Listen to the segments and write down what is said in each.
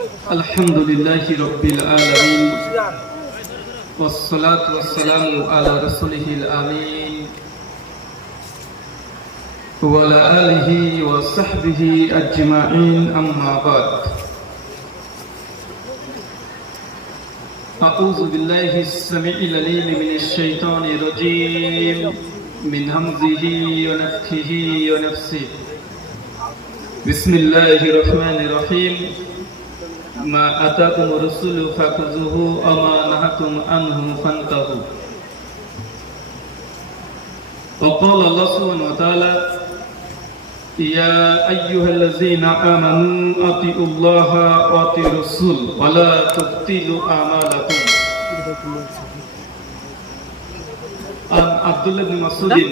الحمد لله رب العالمين والصلاة والسلام على رسوله الأمين وعلى آله وصحبه أجمعين أما بعد أعوذ بالله السميع العليم من الشيطان الرجيم من همزه ونفخه ونفسه بسم الله الرحمن الرحيم ما أتاكم الرسول فخذوه وما نهاكم عنه فانتهوا وقال الله سبحانه وتعالى يا أيها الذين آمنوا أطيعوا الله وأطيعوا الرسول ولا تبطلوا أعمالكم عن عبد الله بن مسعود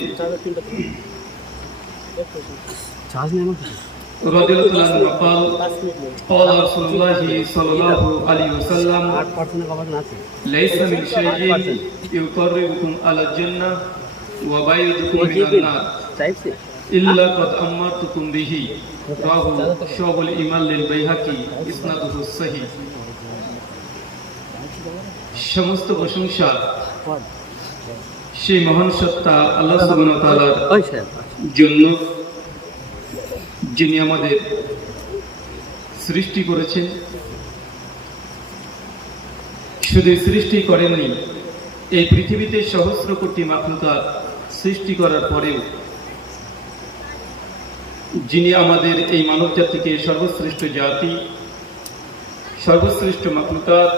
رضي الله عنه قال قال رسول الله صلى الله عليه وسلم ليس من شيء يقربكم على الجنة وبعيدكم من النار إلا قد أمرتكم به رواه شعب الإيمان للبيهقي إسناده صحيح সমস্ত প্রশংসা সেই মহান সত্তা আল্লাহ সুবহানাহু ওয়া তাআলার জন্য যিনি আমাদের সৃষ্টি করেছেন, শুধু সৃষ্টি করেননি, এই পৃথিবীতে সহস্র কোটি মাখলুকাত সৃষ্টি করার পরেও যিনি আমাদের এই মানব জাতিকে সর্বশ্রেষ্ঠ জাতি, সর্বশ্রেষ্ঠ মাখলুকাত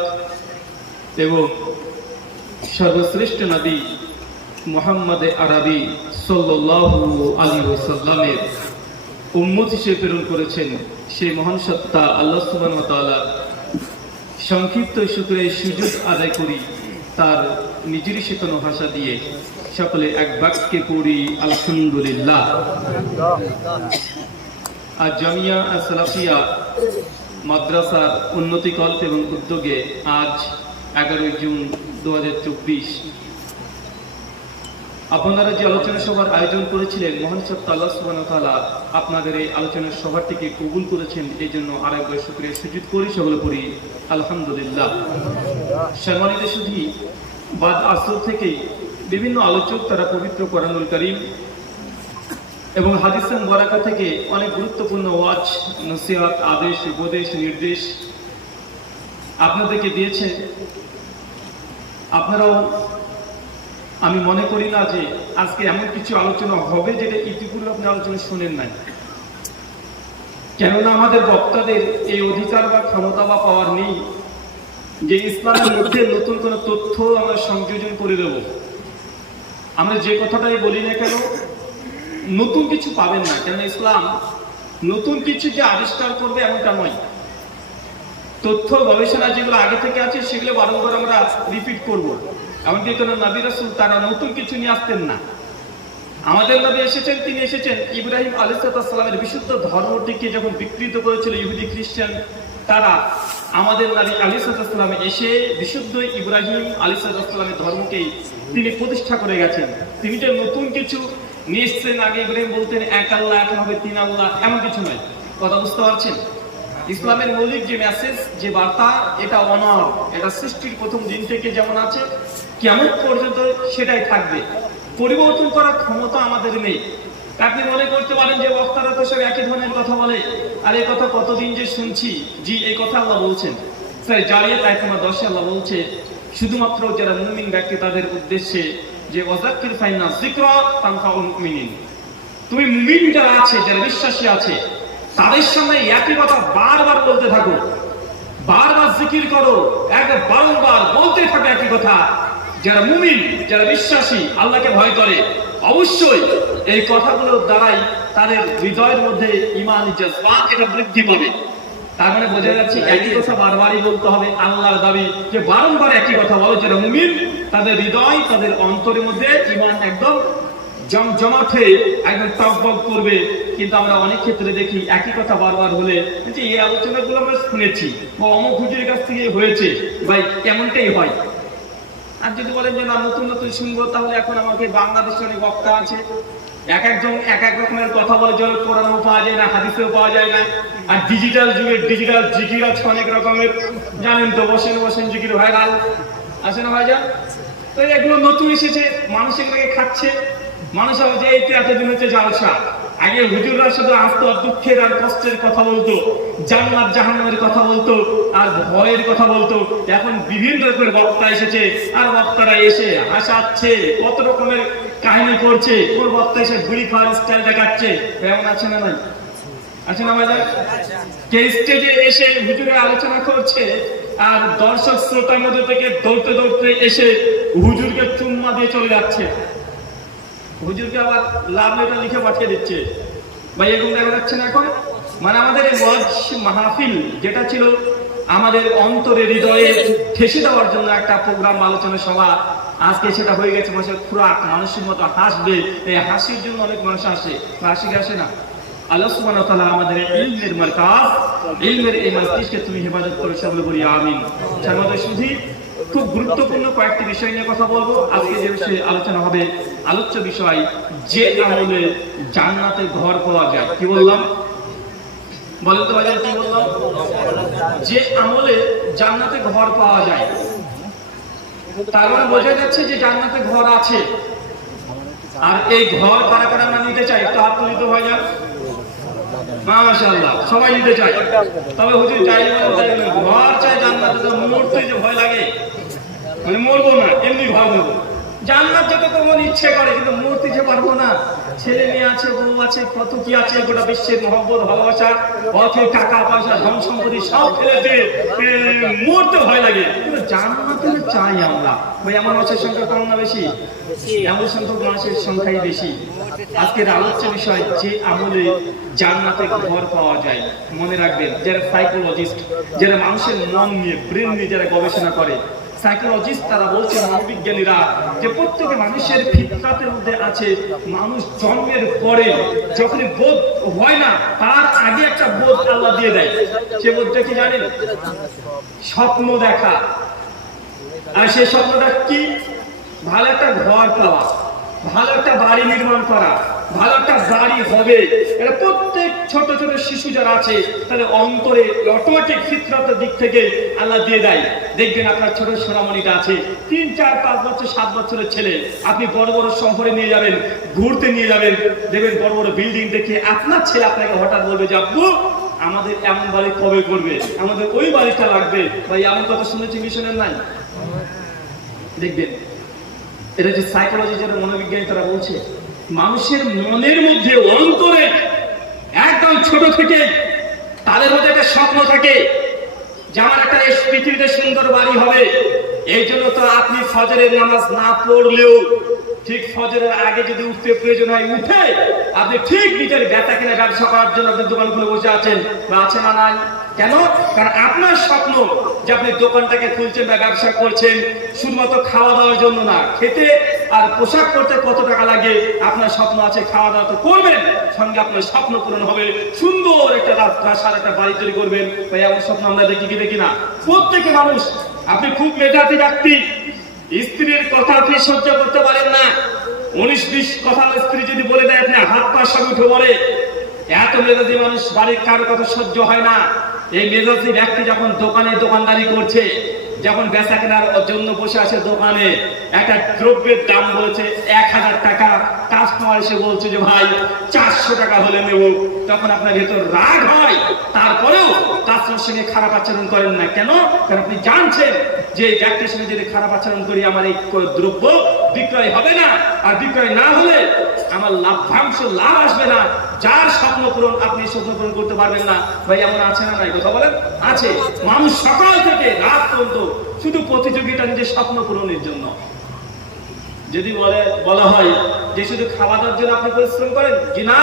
এবং সর্বশ্রেষ্ঠ নবী মুহাম্মদ আরবি সাল্লাল্লাহু আলাইহি ওয়াসাল্লামের উম্মত হিসেবে প্রেরণ করেছেন, সেই মহান সত্তা আল্লাহ সুবহানাহু ওয়া তাআলা সংক্ষিপ্ত শুকরিয়া সুজুদ আদায় করি তার নিজের শেখানো ভাষা দিয়ে। সকলে এক বাক্যে পড়ি আলহামদুলিল্লাহ। আজ জামিয়া সালাফিয়া মাদ্রাসার উন্নতিকল্প এবং উদ্যোগে আজ 11 জুন 2024 আপনারা যে আলোচনা সভার আয়োজন করেছিলেন, মহান সত্তা আল্লাহ সুবহানাহু ওয়া তাআলা আপনাদের এই আলোচনা সভাটিকে কবুল করেছেন, এই জন্য আরেকবার শুকরিয়া সুজুদ করি, সকলে পড়ি আলহামদুলিল্লাহ। সম্মানিত সুধী, বাদ আসর থেকেই বিভিন্ন আলোচক তারা পবিত্র কোরআনুল কারীম এবং হাদিসে মুবারাকা থেকে অনেক গুরুত্বপূর্ণ ওয়াজ, নসিহত, আদেশ, উপদেশ, নির্দেশ আপনাদেরকে দিয়েছে। আপনারাও, আমি মনে করি না যে আজকে এমন কিছু আলোচনা হবে যেটা ইতিপূর্বে আপনি আলোচনা শুনেন নাই, কেননা আমাদের বক্তাদের এই অধিকার বা ক্ষমতা বা পাওয়ার নেই যে ইসলামের মধ্যে নতুন কোনো তথ্য আমরা সংযোজন করে দেব। আমরা যে কথাটাই বলি না কেন, নতুন কিছু পাবেন না, কেন ইসলাম নতুন কিছু যে আবিষ্কার করবে এমনটা নয়। তথ্য গবেষণা যেগুলো আগে থেকে আছে সেগুলো বারংবার আমরা রিপিট করব। এমনকি কোনো নবী রাসূল তারা নতুন কিছু নিয়ে আসতেন না। আমাদের নবী এসেছেন, তিনি এসেছেন ইব্রাহিম আলাইহিস সালামের বিশুদ্ধ ধর্মটিকে যখন বিকৃত করেছিল ইহুদি খ্রিস্টান, তারা আমাদের নবী আলাইহিস সালাম এসে বিশুদ্ধ ইব্রাহিম আলাইহিস সালামের ধর্মকেই তিনি প্রতিষ্ঠা করে গেছেন। তিনি যে নতুন কিছু নিয়ে এসেছেন, আগে ইব্রাহিম বলতেন এক আল্লাহ, এখন হবে তিন আল্লাহ, এমন কিছু নয়। কথা বুঝতে পারছেন? ইসলামের মৌলিক যে মেসেজ, যে বার্তা, এটা অনর, এটা সৃষ্টির প্রথম দিন থেকে যেমন আছে কিয়ামত পর্যন্ত সেটাই থাকবে। পরিবর্তন করার ক্ষমতা আমাদের নেই। আপনি মনে করতে পারেন যে বক্তারা তো সব একই ধরনের কথা বলে, আর এই কথা কতদিন যে শুনছি। জি, এই কথা আল্লাহ বলছেন, স্যার জারিয়াত আয়াত নম্বর 10 আল্লাহ বলছে শুধুমাত্র যারা মুমিন ব্যক্তি তাদের উদ্দেশ্যে যে ওয়াযাক্কির ফাইন্না যিকরা তানফাউল মুমিনিন, তুমি মুমিন যারা আছে, যারা বিশ্বাসী আছে, তাদের সামনে একই কথা বারবার বলতে থাকো, বারবার জিকির করো, বারবার বলতে থাকো একই কথা। যারা মুমিন, যারা বিশ্বাসী, আল্লাহকে ভয় করে, অবশ্যই এই কথাগুলোর দ্বারাই তাদের হৃদয়ের মধ্যে ঈমান, জাযবাত এটা বৃদ্ধি পাবে। তার মানে বোঝা যাচ্ছে একই কথা বারবারই বলতে হবে। আল্লাহর দাবি যে বারংবার একই কথা বলো। যারা মুমিন, তাদের হৃদয়, তাদের অন্তরের মধ্যে ঈমান একদম জমজমাট হয়ে একদম টকবক করবে। কিন্তু আমরা অনেক ক্ষেত্রে দেখি একই কথা বারবার হলে যে এই আলোচনাগুলো আমরা শুনেছি বা অমুক হুজুরের কাছ থেকে হয়েছে, ভাই এমনটাই হয়। আর যদি বলেন যে না নতুন নতুন শুনবো, তাহলে এখন আমাকে বাংলাদেশের অনেক বক্তা আছে, এক একজন এক এক রকমের কথা বলে, যে কোরআনেও পাওয়া যায় না, হাদিসেও পাওয়া যায় না। আর ডিজিটাল যুগে ডিজিটাল জিকির আছে অনেক রকমের, জানেন তো, বসেন বসেন জিকির ভাইরাল আছে না ভাইজান? তো এগুলো নতুন এসেছে, মানুষ এগুলোকে খাচ্ছে। মানুষ যে এতদিন হচ্ছে জালসা। আগে হুজুররা শুধু আসতো দুঃখের আর কষ্টের কথা বলতো, জান্নাত জাহান্নামের কথা বলতো, আর ভয়ের কথা বলতো। এখন বিভিন্ন রকমের বক্তা এসেছে, আর বক্তারা এসে হাসাচ্ছে, কত রকমের কাহিনী করছে। কোন বক্তা এসে বুড়ি খাওয়ার স্টাইল দেখাচ্ছে, এমন আছে না নাই? আছে না ভাইজান? কে স্টেজে এসে হুজুরের আলোচনা করছে, আর দর্শক শ্রোতার মধ্যে থেকে দৌড়তে দৌড়তে এসে হুজুরকে চুম্মা দিয়ে চলে যাচ্ছে, হুজুরকে আবার লাভ লেটার লিখে পাঠিয়ে দিচ্ছে। ভাই এরকম দেখা যাচ্ছে না এখন? মানে আমাদের এই ওয়াজ মাহফিল যেটা ছিল আমাদের অন্তরে হৃদয়ে ঠেসে দেওয়ার জন্য একটা প্রোগ্রাম, আলোচনা সভা, আজকে সেটা হয়ে গেছে মানুষের খুরাক, মানুষের মতো হাসবে। এই হাসির জন্য অনেক মানুষ আসে, হাসি আসে না। আল্লাহ সুবহানাহু ওয়া তাআলা আমাদের ইলমের মারকাজ, ইলমের এই মজলিসকে তুমি হেফাজত করে সকলে বলি আমিন। আমাদের শুধু খুব গুরুত্বপূর্ণ কয়েকটি বিষয় নিয়ে কথা বলবো। আজকে যে বিষয়ে আলোচনা হবে, আলোচ্য বিষয়, যে আমলে জান্নাতে ঘর পাওয়া যায়। কি বললাম? বলেন তো ভাইজান, কি বললাম? যে আমলে জান্নাতে ঘর পাওয়া যায়, তার মানে বোঝা যাচ্ছে যে জান্নাতে ঘর আছে। আর এই ঘর কারা কারা আমরা নিতে চাই? একটু হাত তুলিত ভাইজান। মাশাআল্লাহ, সবাই নিতে চায়। তবে হুজুর চাই ঘর চাই জান্নাতে, তো মরতে যে ভয় লাগে, মানে মরবো না, এমনি ঘর নেবো। জান্নাত যত তোমার ইচ্ছে করে, কিন্তু মরতে যে পারবো না। ছেলে মেয়ে আছে, বউ আছে, কত কি আছে, গোটা বিশ্বের মহব্বত, ভালোবাসা, অর্থ, টাকা পয়সা, ধন সম্পত্তি সব ফেলেতে মরতে ভয় লাগে, কিন্তু জান্নাতে চাই আমরা। ভাই এমন মানুষের সংখ্যা কম না বেশি? এমন সংখ্যক মানুষের সংখ্যাই বেশি। আজকের আলোচ্য বিষয়, যে আমলে জান্নাতে ঘর পাওয়া যায়। মনে রাখবেন, যারা সাইকোলজিস্ট, যারা মানুষের মন নিয়ে, ব্রেন নিয়ে যারা গবেষণা করে, সাইকোলজিস্ট, তারা বলছে, মনোবিজ্ঞানীরা, যে প্রত্যেক মানুষের ফিতরাতের মধ্যে আছে, মানুষ জন্মের পরে যখন বোধ হয় না, তার আগে একটা বোধ আল্লাহ দিয়ে দেয়। সে বোধটা কি জানেন? স্বপ্ন দেখা। আর সেই স্বপ্নটা কি? ভালো একটা ঘর পাওয়া, ভালো একটা বাড়ি নির্মাণ করা, ভালো একটা বাড়ি হবে। এটা প্রত্যেক ছোট ছোট শিশু যারা আছে, তাদের অন্তরে অটোমেটিক ফিতরাতের দিক থেকে আল্লাহ দিয়ে দেয়। দেখবেন আপনার ছোট সোনামণিটা আছে, 3, 4, 5 বছর, 7 বছরের ছেলে, আপনি বড় বড় শহরে নিয়ে যাবেন, ঘুরতে নিয়ে যাবেন, দেখবেন বড় বড় বিল্ডিং দেখে আপনার ছেলে আপনাকে হঠাৎ বলবে যে আব্বু আমাদের এমন বাড়ি কবে করবে, আমাদের ওই বাড়িটা লাগবে। ভাই এমন কথা শুনেছি মিশনের নাই? দেখবেন, এটা যে সাইকোলজি, যারা মনোবিজ্ঞানী, তারা বলছে মানুষের মনের মধ্যে, অন্তরে একদম ছোট থেকে তাদের মধ্যে একটা স্বপ্ন থাকে যে আমার একটা এই পৃথিবীতে সুন্দর বাড়ি হবে। এই জন্য তো আপনি ফজরের নামাজ না পড়লেও ঠিক ফজরের আগে যদি উঠতে প্রয়োজন হয়, উঠে আপনি ঠিক নিজের বেচা কিনা ব্যবসা করার জন্য আপনি দোকান খুলে বসে আছেন, বা আছে না নাই? কেন? কারণ আপনার স্বপ্ন যে আপনি দোকানটাকে খুলছেন বা ব্যবসা করছেন শুধুমাত্র খাওয়া দাওয়ার জন্য না, খেতে আর পোশাক করতে কত টাকা লাগে, আপনার স্বপ্ন আছে খাওয়া দাওয়া তো করবেন, সঙ্গে আপনার স্বপ্ন পূরণ হবে, সুন্দর একটা রাস্তার একটা বাড়ি তৈরি করবেন। ভাই এমন স্বপ্ন আমরা দেখি কি দেখি না? প্রত্যেকে মানুষ। আপনি খুব মেধাবী ব্যক্তি, স্ত্রীর কথা আপনি সহ্য করতে পারেন না, 19-20 কথা স্ত্রী যদি বলে দেয়, আপনি হাত পা সব উঠে পড়ে। এত মেধাবী মানুষ, বাড়ির কারো কথা সহ্য হয় না। এই মেধাবী ব্যক্তি যখন দোকানে দোকানদারি করছে, যখন বেচা কেনার জন্য বসে আছে দোকানে, একটা দ্রব্যের দাম বলেছে 1000 টাকা, কাস্টমার এসে বলছে যে ভাই 400 টাকা হলে নেব, তখন আপনার ভেতর রাগ হয়, তারপরেও কাস্টমার সঙ্গে খারাপ আচরণ করেন না। কেন? কারণ আপনি জানছেন যে এই ব্যক্তির সঙ্গে যদি খারাপ আচরণ করি, আমার এই দ্রব্য বিক্রয় হবে না, আর বিক্রয় না হলে আমার লাভ আসবে না। যার স্বপ্ন পূরণ, আপনি স্বপ্ন পূরণ করতে পারবেন না। ভাই এমন আছে না নাই? কথা বলেন। আছে। মানুষ সকাল থেকে রাত পর্যন্ত শুধু প্রতিযোগিতা, নিজের স্বপ্ন পূরণের জন্য। যদি বলা হয় যে শুধু খাওয়া দাওয়ার জন্য আপনি পরিশ্রম করেন, জি না।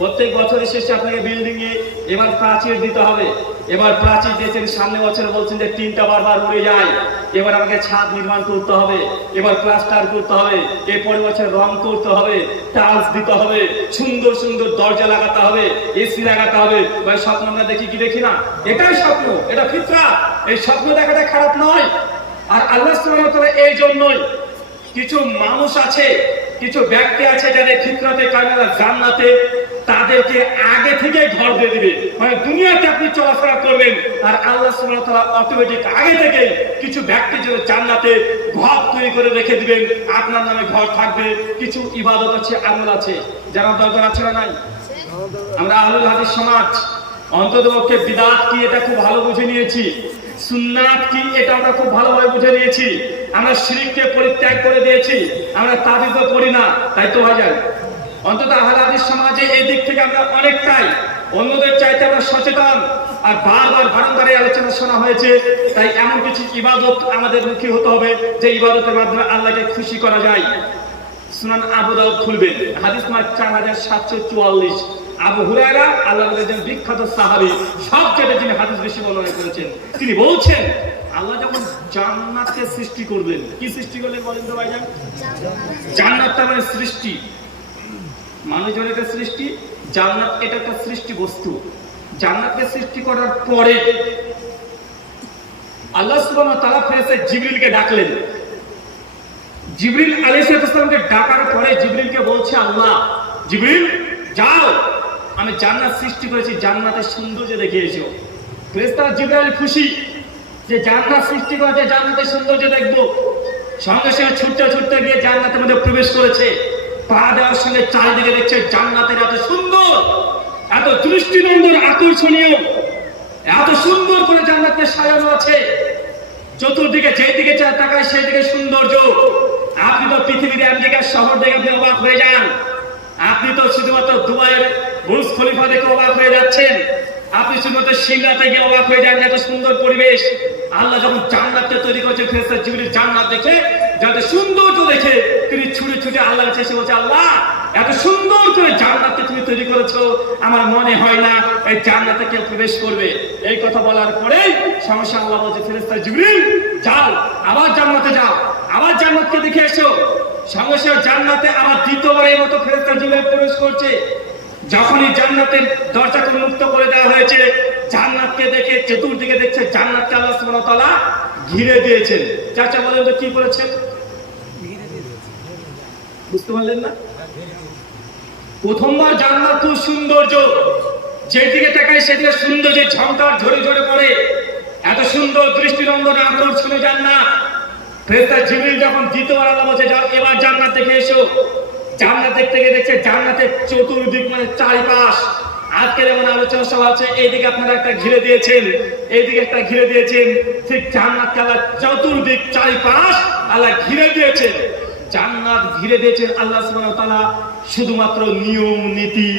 প্রত্যেক বছরের শেষে আপনাকে বিল্ডিং এ এবার প্রাচীর দিতে হবে। এবার প্রাচীর দিয়েছেন, সামনে বছর বলছেন যে টিনটা বারবার উড়ে যায়, এবার আমাকে ছাদ নির্মাণ করতে হবে, এবার প্লাস্টার করতে হবে, এরপর বছর রং করতে হবে, টাইলস দিতে হবে, সুন্দর সুন্দর দরজা লাগাতে হবে, এসি লাগাতে হবে। ভাই স্বপ্ন আমরা দেখি কি দেখি না? এটাই স্বপ্ন, এটা ফিতরাত। এই স্বপ্ন দেখাটা খারাপ নয়। আর আল্লাহ সুবহানাহু ওয়া তাআলা এই জন্যই কিছু মানুষ আছে, কিছু ব্যক্তি আছে যাদের ফিতরাতে কামেলা জান্নাতে তাদেরকে আগে থেকে ঘর দিয়ে দিবে, মানে দুনিয়াতে আপনি চলাফেরা করবেন আর আল্লাহ সুবহানাহু ওয়া তাআলা অটোমেটিক আগে থেকে কিছু ব্যক্তি জন্য জান্নাতে ঘর তৈরি করে রেখে দিবেন, আপনার নামে ঘর থাকবে। কিছু ইবাদত আছে, আমল আছে, যারা দরকার আছে না নাই? আমরা আহলুল হাদিস সমাজ অন্ততপক্ষে বিদআত কি এটা খুব ভালো বুঝে নিয়েছি, সুন্নাত কি এটা আমরা খুব ভালোভাবে বুঝে নিয়েছি। আমরা শিরককে পরিত্যাগ করে দিয়েছি, আমরা তাবিজও করি না, তাই তো ভাইজান অন্তত আহলে হাদিস সমাজে এই দিক থেকে আমরা অনেকটাই অন্যদের চাইতে আমরা সচেতন। আর বারবার বারংবারে আলোচনা শোনা হয়েছে, তাই এমন কিছু ইবাদত আমাদের মুখী হতে হবে যে ইবাদতের মাধ্যমে আল্লাহকে খুশি করা যায়। সুনান আবু দাউদ খুলবেন, হাদিস নাম্বার 4744। আবু হুরায়রা আল্লাহর একজন বিখ্যাত সাহাবী, সবচেয়ে যিনি হাদিস বেশি বর্ণনা করেছেন, তিনি বলছেন আল্লাহ যখন জান্নাতকে সৃষ্টি করলেন, কি সৃষ্টি করলেন বলেন তো ভাইজান? জান্নাতটা মানে সৃষ্টি, মানুষের একটা সৃষ্টি, জান্নাত এটা একটা সৃষ্টি বস্তু। জান্নাতকে সৃষ্টি করার পরে আল্লাহ সুবহানাহু ওয়া তাআলা ফেরেশতা জিবরিলকে ডাকলেন। জিবরিল আলাইহিস সালামকে ডাকার পরে জিবরিলকে বলছে আল্লাহ, জিবরিল যাও, আমি জান্নাত সৃষ্টি করেছি, জান্নাতের সৌন্দর্য দেখে এসো। ফেরেশতা জিবরাইল খুশি যে জান্নাত সৃষ্টি করেছে, জান্নাতের সৌন্দর্য দেখবো। সঙ্গে সঙ্গে ছুটতে ছুটতে গিয়ে জান্নাতের মধ্যে প্রবেশ করেছে। পা দেওয়ার সঙ্গে চারিদিকে দেখছে জান্নাতের এত সুন্দর, এত দৃষ্টিনন্দন, আকর্ষণীয়, এত সুন্দর করে জান্নাতকে সাজানো আছে। চতুর্দিকে যেই দিকে তাকায় সেই দিকে সৌন্দর্য। আপনি তো পৃথিবীর আমেরিকার শহর দেখে আপনি অবাক হয়ে যান, আপনি তো শুধুমাত্র দুবাইয়ের বুর্জ খলিফা দেখে অবাক হয়ে যাচ্ছেন, আপনি শুধুমাত্র সিংহাতে গিয়ে অবাক হয়ে যান, এত সুন্দর পরিবেশ। আল্লাহ যখন জান্নাতকে তৈরি করেছে, ফেরেশতা জিবরিল জান্নাত দেখে, যাতে সৌন্দর্য দেখে তিনি ছুটে ছুটে আল্লাহর কাছে এসে বলছে আল্লাহ, এত সুন্দর করে জান্নাতকে তুমি তৈরি করেছো, আমার মনে হয় না এই জান্নাতে কেউ প্রবেশ করবে। এই কথা বলার পরেই সমস্যা আল্লাহ বলছে ফেরেশতা জিবরিল যাও, আবার জান্নাতে যাও, আবার জান্নাতকে দেখে এসো। সঙ্গে সঙ্গে জান্নাতে আবার দ্বিতীয়বারের মতো ফেরেশতা জিবরিল প্রবেশ করছে। যখনই জান্নাতের দরজাকে উন্মুক্ত করে দেওয়া হয়েছে, জান্নাতকে দেখে চতুর্দিকে দেখছে জান্নাতকে আল্লাহ সুবহানাহু ওয়া তাআলা ঘিরে দিয়েছেন। চাচা বলেন তো কি করেছেন? বুঝতে পারলেন না? প্রথমবার জান্নাত খুব সৌন্দর্য, যেদিকে তাকায় সেদিকে সৌন্দর্যের ঝংকার ঝরে ঝরে পড়ে, এত সুন্দর দৃষ্টিনন্দন আকর্ষণীয় জান্নাত। ফেরেশতা জিবরিল যখন দ্বিতীয়বার আল্লাহ বলছে যাও এবার জান্নাত দেখে এসো, জান্নাত দেখতে গিয়ে দেখছে জান্নাতের চতুর্দিক মানে চারিপাশ। আজকের এমন আলোচনা সভা আছে, এইদিকে আপনারা একটা ঘিরে দিয়েছেন, এইদিকে একটা ঘিরে দিয়েছেন, ঠিক জান্নাতকে আল্লাহ চতুর্দিক চারিপাশ আল্লাহ ঘিরে দিয়েছেন। জান্নাত ঘিরে দিয়েছেন আল্লাহ সুবহানাহু ওয়া তাআলা শুধুমাত্র নিয়ম নীতি,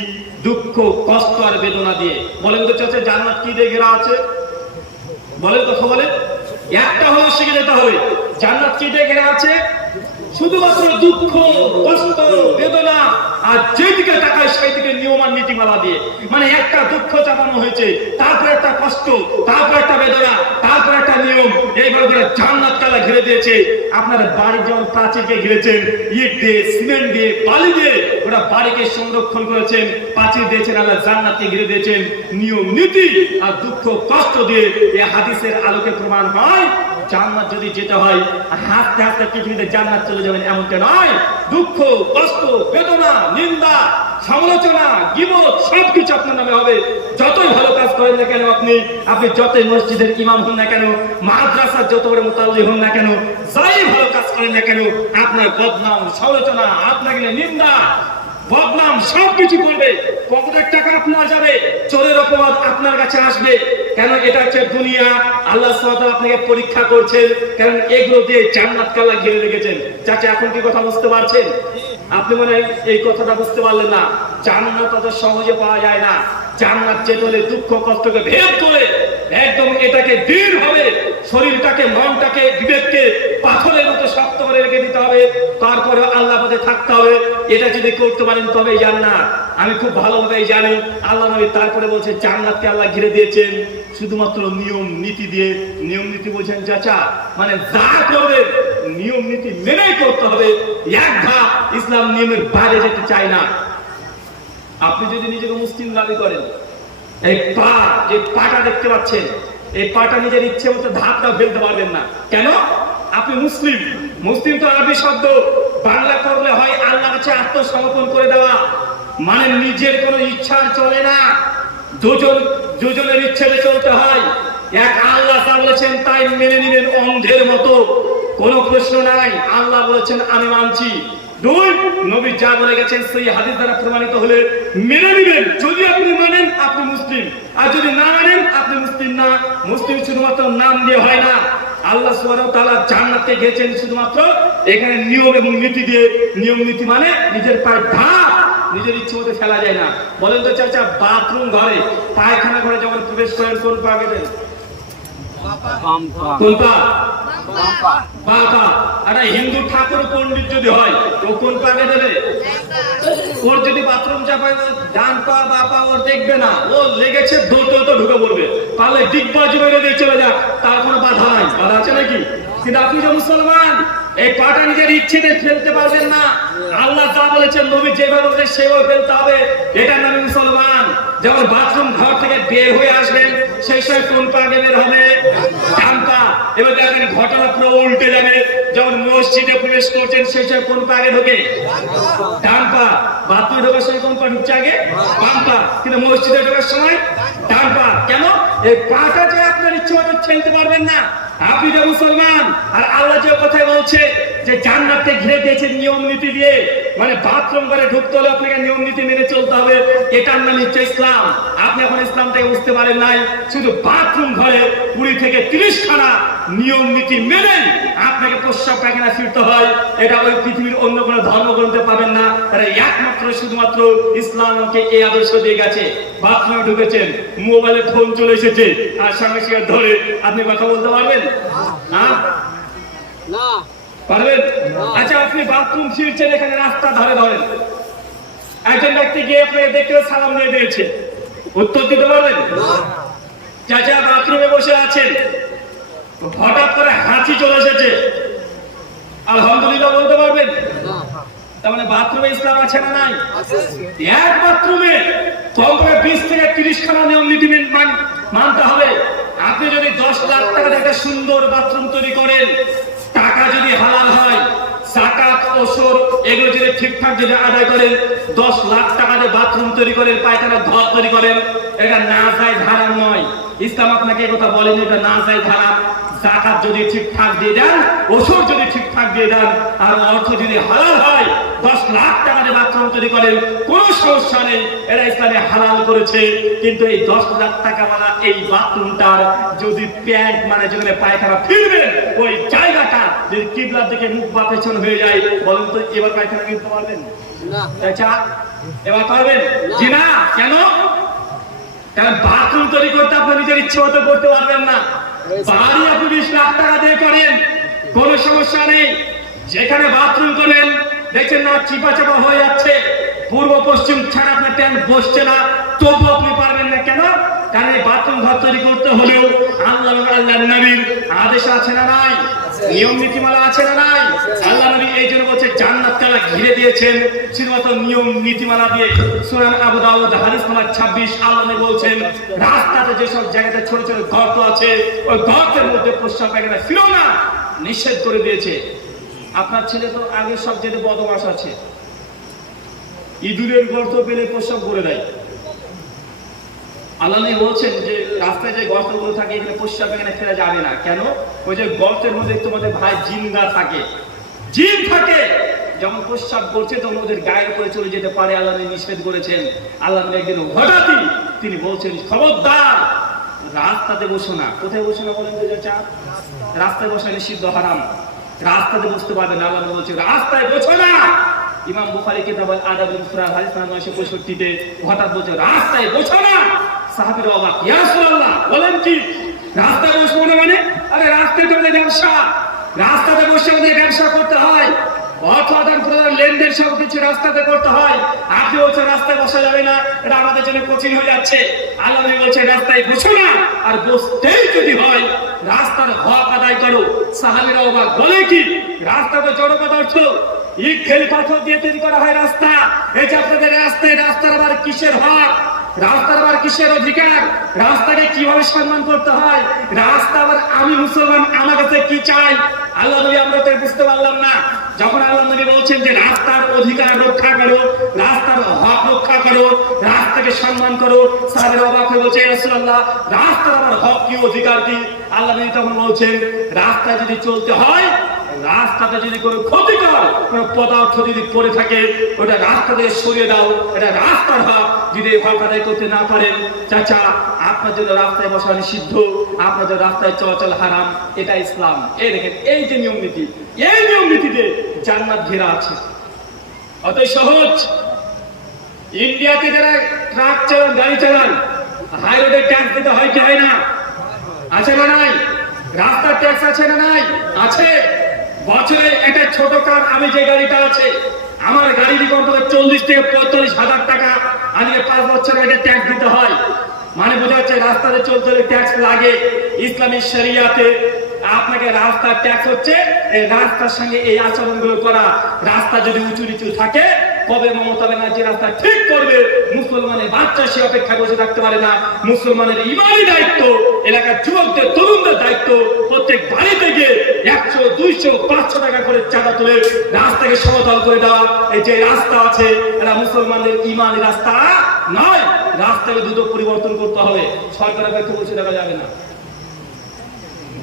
দুঃখ কষ্ট আর বেদনা দিয়ে। বলেন তো চাচা জান্নাত কি দিয়ে ঘেরা আছে? বলেন, কথা বলেন। একটা হলো শিখে যেতে হবে, জান্নাত কি দিয়ে ঘেরা আছে? শুধুমাত্র দুঃখ কষ্ট বেদনা, আর যেদিকে তাকায় সেই দিকে নিয়ম আর নীতিমালা দিয়ে। মানে একটা দুঃখ চাপানো হয়েছে, তারপর একটা কষ্ট, তারপর একটা বেদনা, তারপর একটা নিয়ম, এইভাবে করে জান্নাত কালা ঘিরে দিয়েছে। আপনারা বাড়ির যেমন প্রাচীরকে ঘিরেছেন ইট দিয়ে, সিমেন্ট দিয়ে, বালি দিয়ে, ওরা বাড়িকে সংরক্ষণ করেছেন, প্রাচীর দিয়েছেন, আল্লাহ জান্নাতকে ঘিরে দিয়েছেন নিয়ম নীতি আর দুঃখ কষ্ট দিয়ে। এই হাদিসের আলোকে প্রমাণ হয় জান্নাত যদি যেতে হয় হাসতে হাসতে পৃথিবীতে জান্নাত চলে যাবেন এমনটা নয়। দুঃখ কষ্ট বেদনা নিন্দা সমালোচনা গীবত সবকিছু আপনার নামে হবে। যতই ভালো কাজ করেন না কেন আপনি যতই মসজিদের ইমাম হন না কেন, মাদ্রাসার যত বড় মুতাল্লি হন না কেন, যাই ভালো কাজ করেন না কেন, আপনার বদনাম সমালোচনা, আপনাকে নিন্দা বদনাম সবকিছু করবে। পকেটের টাকা আপনার যাবে, চোরের অপবাদ আপনার কাছে আসবে। কেন? এটা হচ্ছে দুনিয়া। আল্লাহ সুবহানাহু ওয়া তাআলা আপনাকে পরীক্ষা করছেন, কারণ এগুলো দিয়ে জান্নাতকে আল্লাহ ঘিরে রেখেছেন। চাচা এখন কি কথা বুঝতে পারছেন? আপনি মনে হয় এই কথাটা বুঝতে পারলেন না। জান্নাত অত সহজে পাওয়া যায় না। জান্নাত যেতে হলে দুঃখ কষ্টকে ভেদ করে একদম এটাকে দৃঢ় হবে, শরীরটাকে মনটাকে বিবেককে পাথরের মতো শক্ত করে রেখে দিতে হবে, তারপরে আল্লাহ পথে থাকতে হবে। এটা যদি করতে পারেন তবেই জান্নাত। আমি খুব ভালোভাবেই জানি আল্লাহ নবী তারপরে বলছে জান্নাতকে আল্লাহ ঘিরে দিয়েছেন শুধুমাত্র নিয়ম নীতি দিয়ে। নিয়ম নীতি বলছেন চাচা মানে যা করবে নিয়ম নীতি মেনেই করতে হবে, এক ধাপ ইসলাম নিয়মের বাইরে যেতে চায় না। আপনি যদি নিজেকে মুসলিম দাবি করেন, এই পা যে পাটা দেখতে পাচ্ছেন, এই পাটা নিজের ইচ্ছে মতো ধাপটা ফেলতে পারবেন না। কেন? আপনি মুসলিম। মুসলিম তো আরবি শব্দ, বাংলা করলে হয় আল্লাহর কাছে আত্মসমর্পণ করে দেওয়া, মানে নিজের কোনো ইচ্ছার চলে না, দুজনের ইচ্ছাতে চলতে হয়। এক আল্লাহ যা বলেছেন তাই মেনে নিলেন অন্ধের মতো, কোনো প্রশ্ন নাই। আল্লাহ বলেছেন আমি মানছি। দুই, নবী যা বলে গেছেন সেই হাদিস দ্বারা প্রমাণিত হলে মেনে নেবেন। যদি আপনি মানেন আপনি মুসলিম, আর যদি না মানেন আপনি মুসলিম না। মুসলিম শুধুমাত্র নাম দিয়ে হয় না। আল্লাহ সুবহানাহু ওয়া তাআলা জান্নাতে গেছেন শুধুমাত্র এখানে নিয়ম এবং নীতি দিয়ে। নিয়ম নীতি মানে নিজের পায়ে ঢাক, নিজের ইচ্ছে মতো ফেলা যায় না। বলেন তো চাচা, বাথরুম ঘরে পায়খানা ঘরে যখন প্রবেশ করেন কোন পা আগে দেন? কোন পা? বাবা। আর হিন্দু ঠাকুর পণ্ডিত যদি হয় ও কোন পা আগে দেবে? ওর যদি বাথরুম চাপায় ডান পা বা পা ওর দেখবে না, ও লেগেছে দৌড়তে তো ঢুকে পড়বে, পারলে ডিগবাজি মেরে দিয়ে চলে যাক, তার কোনো বাধা নাই। বাধা আছে নাকি? কিন্তু আপনি যে মুসলমান, এই পাটা নিজের ইচ্ছেতে ফেলতে পারবেন না। আল্লাহ যা বলেছেন, নবী যেভাবে বলেছেন সেভাবে ফেলতে হবে। এটা নামে মুসলমান। যেমন বাথরুম ঘর থেকে বের হয়ে আসবেন সেই সময় কোন পা আগে বের হবে? ডান পা। এবার দেখেন ঘটনা পুরো উল্টে যাবে। যেমন মসজিদে প্রবেশ করছেন সেই সময় কোন পা আগে ঢোকে? ডান পা। বাথরুমে ঢোকার সময় কোন পা ঢুকছে আগে? বাম পা। কিন্তু মসজিদে ঢোকার সময় ডান পা। কেন? এই পাটা যে আপনার ইচ্ছে মতো ঠেলতে পারবেন না। আপনি যে মুসলমান, আর আল্লাহ যে কথা বলছে যে জান্নাতকে ঘিরে দিয়েছে নিয়ম নীতি দিয়ে, মানে বাথরুম করে ঢুকতে হলে আপনাকে নিয়ম নীতি মেনে চলতে হবে। এটার নাম হচ্ছে ইসলাম। আপনি এখন ইসলামটাকে বুঝতে পারেন নাই। শুধু বাথরুম ঘরে 20 থেকে 30 খানা নিয়ম নীতি মেনে আপনাকে প্রস্রাব পায়খানা ফিরতে হয়। এটা ওই পৃথিবীর অন্য কোনো ধর্মগ্রন্থে পাবেন না। তারা একমাত্র শুধুমাত্র ইসলামকে এই আদর্শ দিয়ে গেছে। বাথরুমে ঢুকেছেন, মোবাইলে ফোন চলে এসেছে, আর সঙ্গে সঙ্গে ধরে আপনি কথা বলতে পারবেন? হ্যাঁ, না পারবেন? আচ্ছা, আপনি বাথরুম ফিরছেন, এখানে রাস্তা ধরে ধরেন, একজন ব্যক্তি গিয়ে আপনাকে দেখে সালাম দিয়ে দিয়েছে, উত্তর দিতে পারবেন? চাচা বাথরুমে বসে আছেন, হঠাৎ করে হাঁচি চলে এসেছে, আলহামদুলিল্লাহ বলতে পারবেন? তার মানে বাথরুমে ইসলাম আছে না নাই? এক বাথরুমে কমপক্ষে 20 থেকে 30 খানা নিয়ম নীতি মানতে হবে। আপনি যদি 10 লাখ টাকা দিয়ে একটা সুন্দর বাথরুম তৈরি করেন, টাকা যদি হালাল হয়, যাকাত ওসর এগুলো যদি ঠিকঠাক যদি আদায় করেন, 10 লাখ টাকা দিয়ে বাথরুম তৈরি করেন, পায়খানার ঘর তৈরি করেন, এটা না যায় হারাম নয়। ইসলাম আপনাকে এই কথা বলেনি এটা না যায় হারাম। যাকাত যদি ঠিকঠাক দিয়ে দেন, ওসর যদি ঠিকঠাক দিয়ে দেন, আর অর্থ যদি হালাল হয়, 10 লাখ টাকা দিয়ে বাথরুম তৈরি করেন, কোনো সমস্যা নেই, এরা ইসলামে হালাল করেছে। কিন্তু এই 10 লাখ টাকা वाला এই বাথরুমটার যদি প্যান্ট মানে যেখানে পায়খানা ফিরবে, ওই জায়গাটা যদি কিবলার দিকে মুখ বা পেছন হয়ে যায়, বলেন তো এবার পায়খানা ফিরতে পারবেন? না। আচ্ছা, এবার পারবেন? জি না। কেন? কারণ বাথরুম তৈরি করতে আপনি নিজের ইচ্ছে মতো করতে পারবেন না। বাড়ি আপনি 20 লাখ টাকা দিয়ে করেন, কোনো সমস্যা নেই। যেখানে বাথরুম করেন দেখছেন না চিপা চাপা হয়ে যাচ্ছে, পূর্ব পশ্চিম ছাড়া আপনার ট্যাঙ্ক বসছে না, তবু আপনি পারবেন না। কেন? কারণ এই বাথরুম ঘর তৈরি করতে হলেও আল্লাহ নবীর আদেশ আছে না নাই? নিয়ম নীতিমালা আছে না নাই? আল্লাহ নবী এই জন্য বলছে জান্নাত তারা ঘিরে দিয়েছেন শুধুমাত্র নিয়ম নীতিমালা দিয়ে। সুনান আবু দাউদ হাদিস নাম্বার 26 আল্লাহ নবী বলছেন, রাস্তাতে যেসব জায়গাতে ছোট ছোট গর্ত আছে, ওই গর্তের মধ্যে প্রস্রাব পায়খানা ফিরো না, নিষেধ করে দিয়েছে। আপনার ছেলে তো আগে সব যেতে বদমাশ আছে, ইঁদুরের গর্ত পেলে প্রস্রাব করে দেয়। আল্লাহ নবী বলছেন যে রাস্তায় যে গর্তগুলো থাকে এখানে প্রস্রাব এখানে ফেলা যাবে না। কেন? ওই যে গর্তের মধ্যে তোমাদের ভাই জিন্দা থাকে, জিন থাকে, যখন প্রস্রাব করছে তখন ওদের গায়ের উপরে চলে যেতে পারে। আল্লাহ নবী নিষেধ করেছেন। আল্লাহ নবী একদিন হঠাৎই তিনি বলছেন, খবরদার রাস্তাতে বসো না। কোথায় বসো না বলেন তো চাচা? রাস্তায় বসা নিষিদ্ধ, হারাম। রাস্তাতে বসতে পারবেন না। আল্লাহ নবী বলছেন রাস্তায় বসো না। ইমাম বুখারী কিতাব আল আদাবুল মুফরাদ হাদিস নাম্বার 965 তে হঠাৎ বলছে রাস্তায় বসো না। সাহাবীরা অবাক, ইয়া রাসূলুল্লাহ বলেন কি রাস্তায় বসবো না মানে? আরে রাস্তায় তো আমাদের ব্যবসা, রাস্তাতে বসে আমাদের ব্যবসা করতে হয়, অর্থ আদান প্রদান লেনদেন সব কিছু রাস্তাতে করতে হয়। আপনি বলছেন রাস্তায় বসা যাবে না, এটা আমাদের জন্য কঠিন হয়ে যাচ্ছে। আল্লাহ নবী বলছেন রাস্তায় বসো না, আর বসতেই যদি হয় রাস্তার হক আদায় করো। সাহাবীরা অবাক, বলে কি রাস্তা তো জড় পদার্থ, ইট খেলি পাথর দিয়ে তৈরি করা হয় রাস্তা, এই যে আপনাদের রাস্তায়, রাস্তার আবার কিসের হক, রাস্তার আবার কিসের অধিকার, রাস্তাকে কিভাবে সম্মান করতে হয়, রাস্তা আবার আমি মুসলমান আমার কাছে কি চাই? আল্লাহ নবী আমরা তো বুঝতে পারলাম না। যখন আল্লাহ নবী বলছেন যে রাস্তার অধিকার রক্ষা করো, রাস্তার হক রক্ষা করো, রাস্তাকে সম্মান করো, সাহাবীরা অবাক হয়ে বলছে, ইয়া রাসূলুল্লাহ, রাস্তার আমার হক কি, অধিকার কি? আল্লাহ নবী তখন বলছেন, রাস্তায় যদি চলতে হয়, রাস্তাতে যদি কোনো ক্ষতিকর কোনো পদার্থ যদি পড়ে থাকে, ওটা রাস্তা থেকে সরিয়ে দাও, এটা রাস্তার হক। যদি হক আদায় করতে না পারেন, চাচা, আপনার জন্য রাস্তায় বসা নিষিদ্ধ, আপনার জন্য রাস্তায় চলাচল হারাম। এটা ইসলাম। এই দেখেন, এই যে নিয়ম নীতি, এই নিয়ম নীতিতে জান্নাত ঘেরা আছে। অত সহজ। ইন্ডিয়াতে যারা ট্রাক চালান, গাড়ি চালান, হাই রোডে ট্যাক্স দিতে হয় কি হয় না? আছে না নাই? রাস্তার ট্যাক্স আছে না নাই? আছে। বছরে একটা ছোট কার, আমি যে গাড়িটা আছে, আমার গাড়ি দিকে অন্তত 40 থেকে 45,000 টাকা আজকে 5 বছর আগে ট্যাক্স দিতে হয়। মানে বোঝা যাচ্ছে রাস্তাতে চলতে হলে ট্যাক্স লাগে। ইসলামী শরিয়াতে আপনাকে রাস্তার ট্যাক্স হচ্ছে এই রাস্তার সঙ্গে এই আচরণগুলো করা। রাস্তা যদি উঁচু নিচু থাকে, কবে মমতা ব্যানার্জি রাস্তা ঠিক করবে, মুসলমানের বাচ্চা সে অপেক্ষায় বসে থাকতে পারে না। মুসলমানের ইমানি দায়িত্ব, এলাকার যুবকদের, তরুণদের দায়িত্ব, প্রত্যেক বাড়িতে গিয়ে 100, 200, 500 টাকা করে চাঁদা তুলে রাস্তাকে সমতল করে দেওয়া। এই যে রাস্তা আছে, এরা মুসলমানদের ইমানি রাস্তা নয়। রাস্তাকে দ্রুত পরিবর্তন করতে হবে। সরকারের পক্ষে বসে দেখা যাবে না।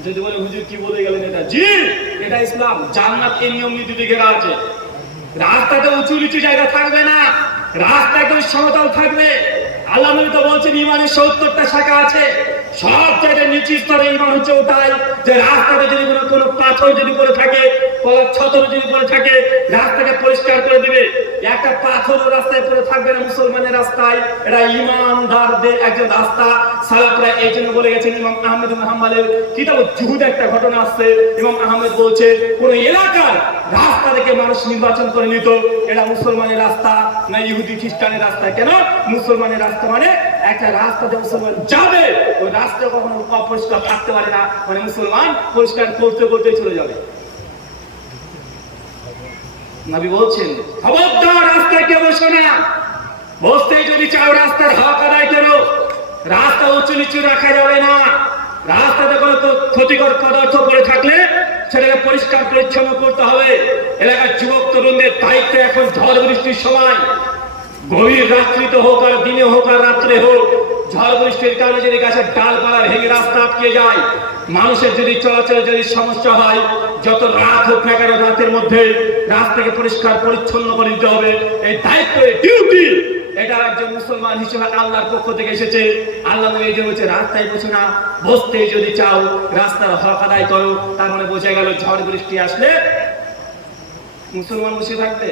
যদি বলে হুজুর কি বলে গেলেন, এটা জি, এটা ইসলাম। জান্নাত এই নিয়ম নীতিতে ঘেরা আছে। রাস্তাতে উঁচু নিচু জায়গা থাকবে না, রাস্তা একদম সমতল থাকবে। আল্লাহ নবী তো বলছেন ইমানের 70টা শাখা আছে। সব জায়গায় নিচু স্তরে ইমান হচ্ছে ওটাই যে রাস্তাতে যদি কোনো পাথর যদি পড়ে থাকে, ছতর যদি পড়ে থাকে, রাস্তাকে পরিষ্কার করে দিবে। একটা পাথরও রাস্তায় পড়ে থাকবে না মুসলমানের রাস্তায়। এটা ইমানদারদের একজন রাস্তা। সালাফরা এই জন্য বলে গেছেন, ইমাম আহমেদ ইবনে হাম্বলের কিতাবে জুহুদ একটা ঘটনা আছে। ইমাম আহমেদ বলছে, কোন এলাকার রাস্তা থেকে মানুষ নির্বাচন করে নিত, এটা মুসলমানের রাস্তা না ইহুদি খ্রিস্টানের রাস্তা। কেন? মুসলমানের রাস্তা মানে একটা রাস্তাতে মুসলমান যাবে, ওই রাস্তা কখনো অপরিষ্কার থাকতে পারে না। মানে মুসলমান পরিষ্কার করতে করতে চলে যাবে। নবী বলছেন, খবরদার রাস্তায় কেউ বসো না। বসতেই যদি চাও রাস্তার হক আদায় করো। রাস্তা উঁচু নিচু রাখা যাবে না। রাস্তাতে কোনো ক্ষতিকর পদার্থ পড়ে থাকলে সেটাকে পরিষ্কার পরিচ্ছন্ন করতে হবে। এলাকার যুবক তরুণদের দায়িত্ব। এখন ঝড় বৃষ্টির সময়, গভীর রাত্রিতে হোক আর দিনে হোক আর রাত্রে হোক, ঝড় বৃষ্টির কারণে যদি গাছের ডালপালা ভেঙে রাস্তা আটকে যায়, মানুষের যদি চলাচলে যদি সমস্যা হয়, যত রাত হোক না কেন, রাতের মধ্যে রাস্তাকে পরিষ্কার পরিচ্ছন্ন করে দিতে হবে। এই দায়িত্ব, এই ডিউটি, এটা একজন মুসলমান হিসেবে আল্লাহর পক্ষ থেকে এসেছে। আল্লাহ নবী এই যে বলছে, রাস্তায় বসে না, বসতে যদি চাও রাস্তার হক আদায় করো। তার মানে বোঝা গেল ঝড় বৃষ্টি আসলে মুসলমান বসে থাকবে?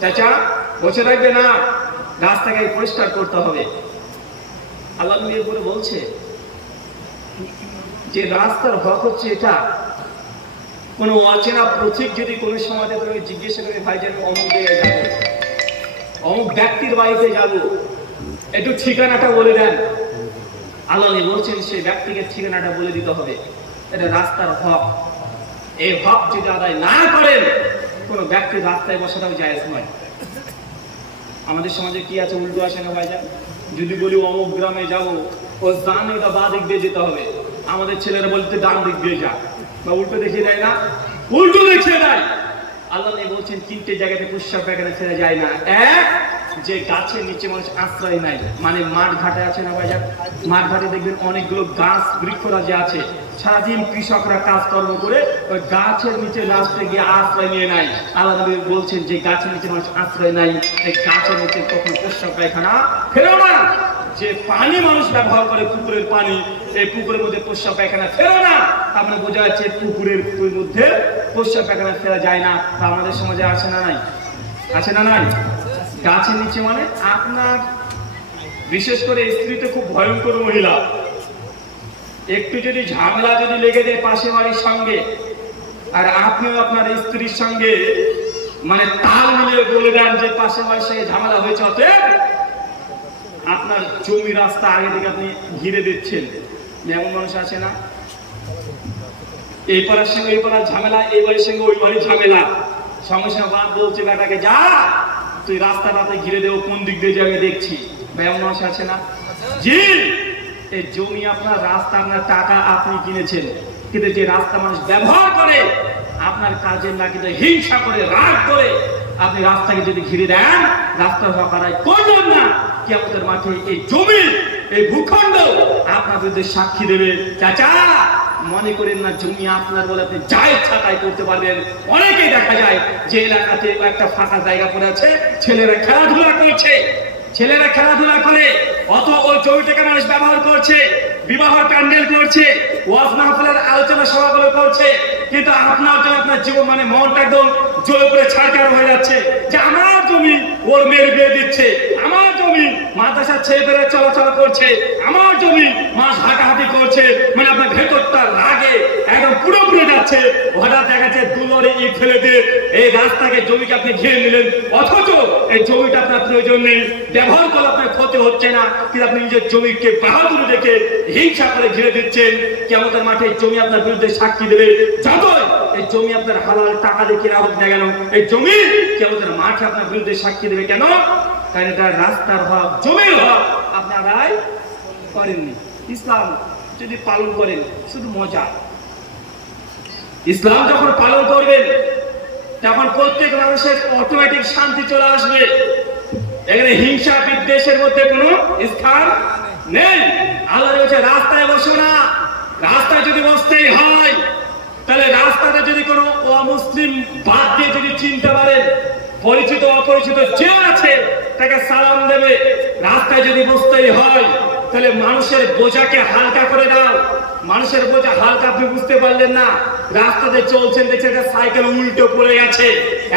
চাচা, বসে থাকবে না, রাস্তাকে পরিষ্কার করতে হবে। আল্লাহ নবী এরপরে বলছে যে রাস্তার হক হচ্ছে এটা। কোনো অচেনা পথিক যদি কোনো সময় তুমি জিজ্ঞাসা করে, ভাই যে অমুক জায়গায় যাবো, অমুক ব্যক্তির বাড়িতে যাব, একটু ঠিকানাটা বলে দেন। আল্লাহ বলছেন সেই ব্যক্তিকে ঠিকানাটা বলে দিতে হবে। এটা রাস্তার হক। এই হক যদি আদায় না করেন, কোনো ব্যক্তির রাস্তায় বসাটাও জায়েজ নয়। আমাদের সমাজে কি আছে, উল্টো আসে না ভাইজান? যদি বলি অমুক গ্রামে যাবো, ও জানে ওটা বাঁ দিক দিয়ে যেতে হবে, আমাদের ছেলেরা বলতে ডান দিক দিয়ে যা, বা উল্টো দেখিয়ে দেয় না? উল্টো দেখিয়ে দেয়। আল্লাহ বলছেন 3টে জায়গাতে প্রস্রাব পায়খানা ছেড়ে যায় না। এক, যে গাছের নিচে মানুষ আশ্রয় নাই, মানে মাঠ ঘাটে আছে না ভাইজান? মাঠ ঘাটে দেখবেন অনেকগুলো গাছ বৃক্ষরাজি আছে। সারাদিন কৃষকরা কাজকর্ম করে ওই গাছের নিচে লাস্টে গিয়ে আশ্রয় নিয়ে নাই। আল্লাহ বলছেন যে গাছের নিচে মানুষ আশ্রয় নাই, এই গাছের নিচে কখনো প্রস্রাব পায়খানা ফেলো না। যে পানি মানুষ ব্যবহার করে, পুকুরের পানি, এই পুকুরের মধ্যে প্রস্রাব পায়খানা ফেলো না। তারপরে বোঝা যাচ্ছে পুকুরের মধ্যে প্রস্রাব পায়খানা ফেলা যায় না। বা আমাদের সমাজে আছে না নাই? আছে না নাই? গাছের নিচে মানে আপনার, বিশেষ করে স্ত্রী তো খুব ভয়ঙ্কর মহিলা, একটু যদি ঝামেলা যদি লেগে যায় পাশে বাড়ির সঙ্গে, আর আপনিও আপনার স্ত্রীর সঙ্গে মানে তাল মিলিয়ে বলে দেন যে পাশে বাড়ির সঙ্গে ঝামেলা হয়েছে, অতএব আপনার জমি রাস্তা আগে থেকে আপনি ঘিরে দিচ্ছেন। এমন মানুষ আছে না? এই পাড়ার সঙ্গে ওই পাড়ার ঝামেলা, এই বাড়ির সঙ্গে ওই বাড়ির ঝামেলা, সঙ্গে সঙ্গে বাপ বলছে বেটাকে, যা তুই রাস্তাটাতে ঘিরে দেবো, কোন দিক দিয়ে যাবে দেখছি। এমন মানুষ আছে না? জি, এই জমি আপনার, রাস্তা আপনার, টাকা আপনি কিনেছেন, কিন্তু যে রাস্তা মানুষ ব্যবহার করে আপনার কাজের না কিন্তু হিংসা করে রাগ করে আপনি রাস্তাকে যদি ঘিরে দেন, রাস্তার হকারায় করবেন না, কিয়ামতের মাঠে এই জমি এই ভূখণ্ড আপনার বিরুদ্ধে সাক্ষী দেবে। চাচা মনে করেন না জমি আপনার বলে আপনি যা ইচ্ছা তাই করতে পারবেন। অনেকেই দেখা যায় যে এলাকাতে একটা ফাঁকা জায়গা পড়ে আছে, ছেলেরা খেলাধুলা করছে, ছেলেরা খেলাধুলা করে, অত ওই জমিটাকে মানুষ ব্যবহার করছে, বিবাহের প্যান্ডেল করছে, ওয়াজ মাহফিলের আলোচনা সভাগুলো করছে, কিন্তু আপনার জন্য আপনার জীবন মানে মনটা একদম জ্বলে করে ছাড়খাড় হয়ে যাচ্ছে যে আমার জমি ওর মেয়ের বিয়ে দিচ্ছে, আমার জমি মাদ্রাসার ছেলেপেলেরা চলাচল করছে, আমার জমি মাছ হাঁটাহাঁটি করছে, মানে আপনার ভেতরটা রাগে একদম পুরোপুরি যাচ্ছে। হঠাৎ দেখা যাচ্ছে দুলরে ইট ফেলে দিয়ে এই রাস্তাকে জমিকে আপনি ঘিরে নিলেন, অথচ এই জমিটা আপনার প্রয়োজন নেই, ব্যবহার করলে আপনার ক্ষতি হচ্ছে না, কিন্তু আপনি নিজের জমিকে বাহাদুরি দেখে হিংসা করে ঘিরে দিচ্ছেন। কিয়ামতের মাঠে জমি আপনার বিরুদ্ধে সাক্ষী দেবে। যতই এই জমি আপনার হালাল টাকা দিয়ে কেনা হোক না কেন, এই জমি কিয়ামতের মাঠে আপনার বিরুদ্ধে সাক্ষী দেবে। কেন? কারণ এটা রাস্তার হক, জমির হক আপনি আদায় করেননি। ইসলাম যদি পালন করেন শুধু মজা, ইসলাম যখন পালন করবেন তখন প্রত্যেক মানুষের অটোমেটিক শান্তি চলে আসবে। এখানে হিংসা বিদ্বেষের মধ্যে কোনো স্থান নেই। আল্লাহ বলছে রাস্তায় বসো না, রাস্তায় যদি বসতেই হয় তাহলে রাস্তাতে যদি কোনো অমুসলিম বাদ দিয়ে যদি চিনতে পারেন, পরিচিত অপরিচিত যে আছে তাকে সালাম দেবে। রাস্তায় যদি বসতেই হয় তাহলে মানুষের বোঝাকে হালকা করে দাও। মানুষের বোঝা হালকা আপনি বুঝতে পারলেন না, রাস্তাতে চলছেন দেখছেন সাইকেল উল্টো পড়ে গেছে,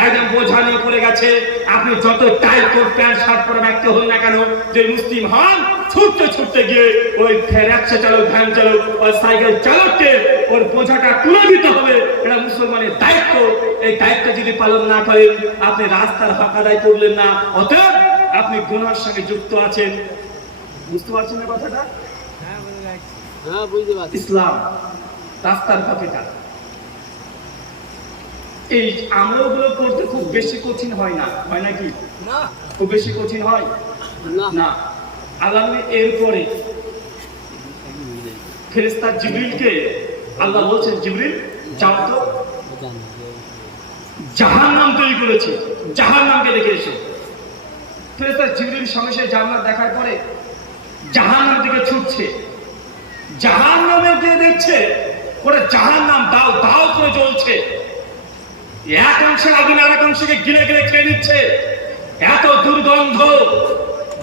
একদম বোঝা নিয়ে পড়ে গেছে, আপনি যত টাইট কোট প্যান্ট শার্ট পরে ব্যক্তি হন না কেন, যে মুসলিম হন, ছুটতে ছুটতে গিয়ে ওই রিক্সা চালক, ভ্যান চালক, ওই সাইকেল চালককে ওর বোঝাটা তুলে দিতে হবে। এটা মুসলমানের দায়িত্ব। এই দায়িত্ব যদি পালন না করেন আপনি রাস্তার হক আদায় করলেন না, অতএব আপনি গুনার সঙ্গে যুক্ত আছেন। বুঝতে পারছেন না কথাটা? ইসলাম রাস্তার পথেটা এই আমলগুলো করতে খুব বেশি কঠিন হয় না, হয় নাকি? খুব বেশি কঠিন হয় না। আল্লাহ এরপরে ফেরেশতা জিবরিলকে আল্লাহ বলছেন, জিবরিল যাও তো জাহান্নাম তৈরি করেছে, জাহান্নামকে দেখে এসো। ফেরেশতা জিবরিল সঙ্গে সঙ্গে জান্নাত দেখার পরে জাহান্নাম দিকে ছুটছে, জাহান্নামে গিয়ে দেখছে ওরা জাহান্নাম দাও দাও করে জ্বলছে, এক অংশের আগুন আর এক অংশকে গিলে গিলে খেয়ে নিচ্ছে। এত দুর্গন্ধ,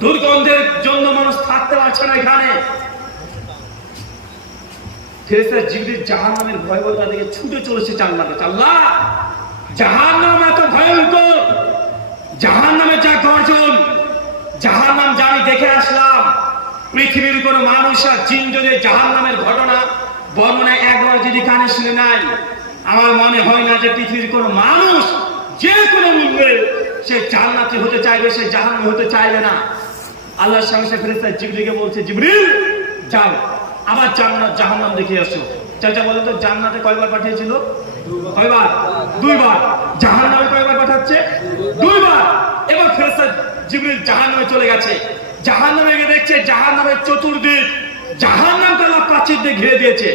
দুর্গন্ধের জন্য মানুষ থাকতে পারছে না এখানে। ফেরেশতা জিবরিল জাহান্নামের ভয়াবহতা দেখে ছুটে চলেছে জান্নাতে। আল্লাহ জাহান্নাম এত ভয়ঙ্কর, জাহান্নামের যা গর্জন, জাহান্নাম জানি দেখে আসলাম। পৃথিবীর কোন মানুষ আর জিন যদি জাহান্নামের ঘটনা বর্ণনা একবার যদি কানে শুনে নাই, আমার মনে হয় না যে পৃথিবীর কোন মানুষ যে কোনো মূল্যে সে জান্নাতি হতে চাইবে, সে জাহান্নামী হতে চাইবে না। আল্লাহর সঙ্গে ফেরেশতা জিবরিলকে বলছে, জিবরিল যাও আবার জান্নাত জাহান্নাম দেখে আসো। চাচা বলেন তো জান্নাতে কয়বার পাঠিয়েছিল? কয়বার? দুইবার। জাহান্নামে কয়বার পাঠাচ্ছে? দুইবার। এবার ফেরেশতা জিবরিল জাহান্নামে চলে গেছে, জাহান্নামে গিয়ে দেখছে জাহান্নামের চতুর্দিক জাহান্নামকে আল্লাহ প্রাচীর দিয়ে ঘিরে দিয়েছে।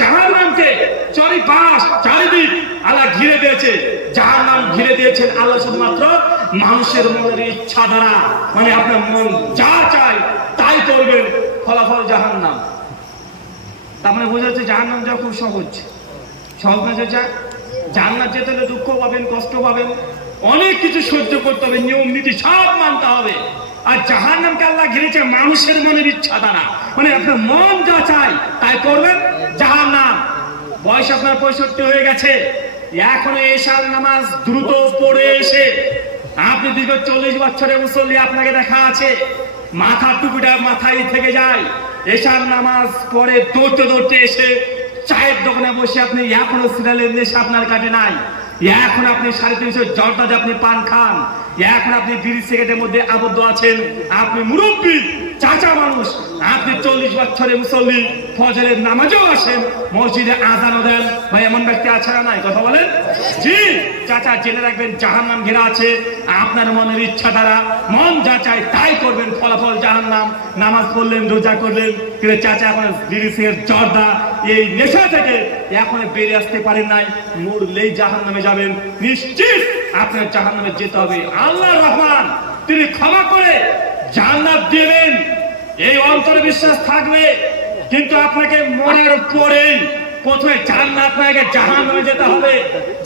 জাহান্নামকে চারিপাশ চারিদিক আল্লাহ ঘিরে দিয়েছে। জাহান্নাম ঘিরে দিয়েছেন আল্লাহ শুধুমাত্র মানুষের মনের ইচ্ছা দ্বারা, মানে আপনার মন যা চায় তাই করবেন, ফলাফল জাহান্নাম। তার মানে বোঝা যাচ্ছে জাহান্নাম যাওয়া খুব সহজ, সহজ না চাচা? জান্নাত যেতে হলে দুঃখ পাবেন, কষ্ট পাবেন, অনেক কিছু সহ্য করতে হবে, নিয়ম নীতি সব মানতে হবে। আর জাহান্নামকে আল্লাহ ঘিরেছে মানুষের মনের ইচ্ছা দ্বারা, মানে আপনার মন যা চায় তাই করবেন, জাহান্নাম। বয়স আপনার 65 হয়ে গেছে, এখনো এশার নামাজ দ্রুত পড়ে এসে আপনি দীর্ঘ 40 বছরের মুসল্লি আপনাকে দেখা আছে, মাথার টুপিটা মাথায় থেকে যায়, এশার নামাজ পড়ে দৌড়তে দৌড়তে এসে চায়ের দোকানে বসে আপনি এখনো সিরিয়ালের নেশা আপনার কাটে নাই, এখন আপনি 350 জর্দাতে আপনি পান খান, এখন আপনি বিড়ি সিগারেটের মধ্যে আবদ্ধ আছেন। আপনি মুরব্বী চাচা মানুষ, আপনি 40 বছরের মুসল্লি, ফজরের নামাজও আসেন, মসজিদে আযানও দেন, ভাই এমন ব্যক্তি আছে না নাই? কথা বলেন। জি চাচা, জেনে রাখবেন জাহান্নাম ঘেরা আছে আপনার মনের ইচ্ছা দ্বারা, মন যা চায় তাই করবেন, ফলাফল জাহান্নাম। নামাজ পড়লেন, রোজা করলেন, কিন্তু চাচা এখন বিড়ি সিগারেট জর্দা এই নেশা থেকে এখন বেরিয়ে আসতে পারেন নাই, মরলেই জাহান্নামে যাবেন, নিশ্চিত আপনার জাহান্নামে যেতে হবে। আল্লাহ রহমান, তিনি ক্ষমা করে জান্নাত দিবেন, এই অন্তরে বিশ্বাস থাকবে। কিন্তু আপনাকে মনের পরেই প্রথমে জান্নাত না গিয়ে জাহান্নামে যেতে হবে।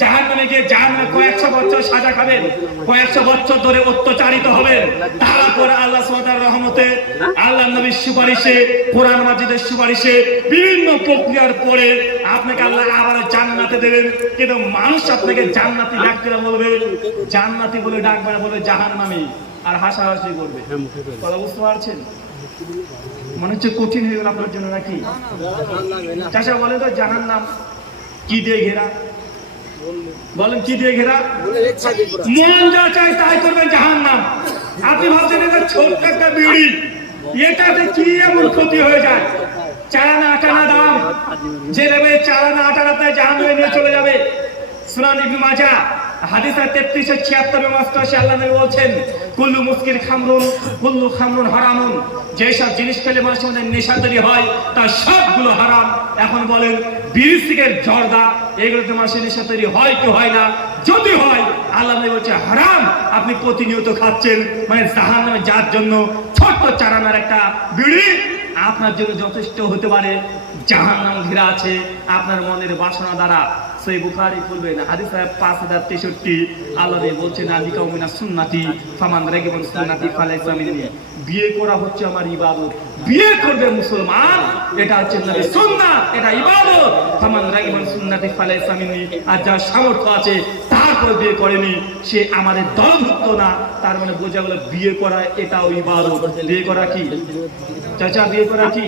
জাহান্নামে গিয়ে জাহান্নামে কয়েকশো বছর সাজা খাবেন, কয়েকশো বছর ধরে অত্যাচারিত হবেন। তারপরে আল্লাহ সুবহানাহু রহমতে, আল্লাহ নবীর সুপারিশে, কোরআন মাজিদের সুপারিশে, বিভিন্ন প্রক্রিয়ার পরে আপনাকে আল্লাহ আবার জান্নাতে দেবেন। কিন্তু মানুষ আপনাকে জান্নাতি ডাকতে বলবে, জান্নাতি বলে ডাকবে না, বলবে জাহান্নামী, আর হাসাহাসি করবে। কথা বুঝতে পারছেন? মনে হচ্ছে কঠিন হয়ে গেল আপনার জন্য নাকি? চাষা বলে তো জাহান্নাম কি দিয়ে ঘেরা? বলেন কি দিয়ে ঘেরা? মন যা চাই তাই করবেন জাহান্নাম। আপনি ভাবছেন এটা ছোট্ট একটা বিড়ি, এটাতে কি এমন ক্ষতি হয়ে যায়? চালানা আটানা দাম, যে নেবে চালানা আটানাতে জাহান্নামে নিয়ে চলে যাবে। সুনান ইবনে মাজাহ হাদিস 3376 মাস্টার আল্লাহ নবী বলছেন, কুল্লু মুস্কির খামরুন, কুল্লু খামরুন হারামুন। যেসব জিনিস খেলে মানুষের মধ্যে নেশা তৈরি হয় তার সবগুলো হারাম। এখন বলেন বিড়ি, সিগারেট, জর্দা, এগুলোতে মানুষের নেশা তৈরি হয় কি হয় না? যদি হয়, আল্লাহ নবী বলছে হারাম। আপনি প্রতিনিয়ত খাচ্ছেন, মানে জাহান্নামে যাওয়ার জন্য ছোট্ট চারানার একটা বিড়ি আপনার জন্য যথেষ্ট হতে পারে। জাহান্নাম ঘেরা আছে আপনার মনের বাসনা দ্বারা। সেই বুখারী বলবেন হাদিস 5063, আল্লাহ বলছেন আলিকা মিনা সুন্নতি ফামান রাগিবা সুন্নতি ফালাইসা মিন্নি। বিয়ে করা হচ্ছে আমার ইবাদত। বিয়ে করবে মুসলমান, এটা হচ্ছে নবীর সুন্নাত, এটা ইবাদত। ফামান রাগিবা সুন্নতি ফালাইসা মিন্নি। আর যার সামর্থ্য আছে তারপর বিয়ে করেনি, সে আমাদের দলভুক্ত না। তার মানে বোঝা গেল বিয়ে করা এটাও ইবাদত। বিয়ে করা কি চাচা? বিয়ে করা কি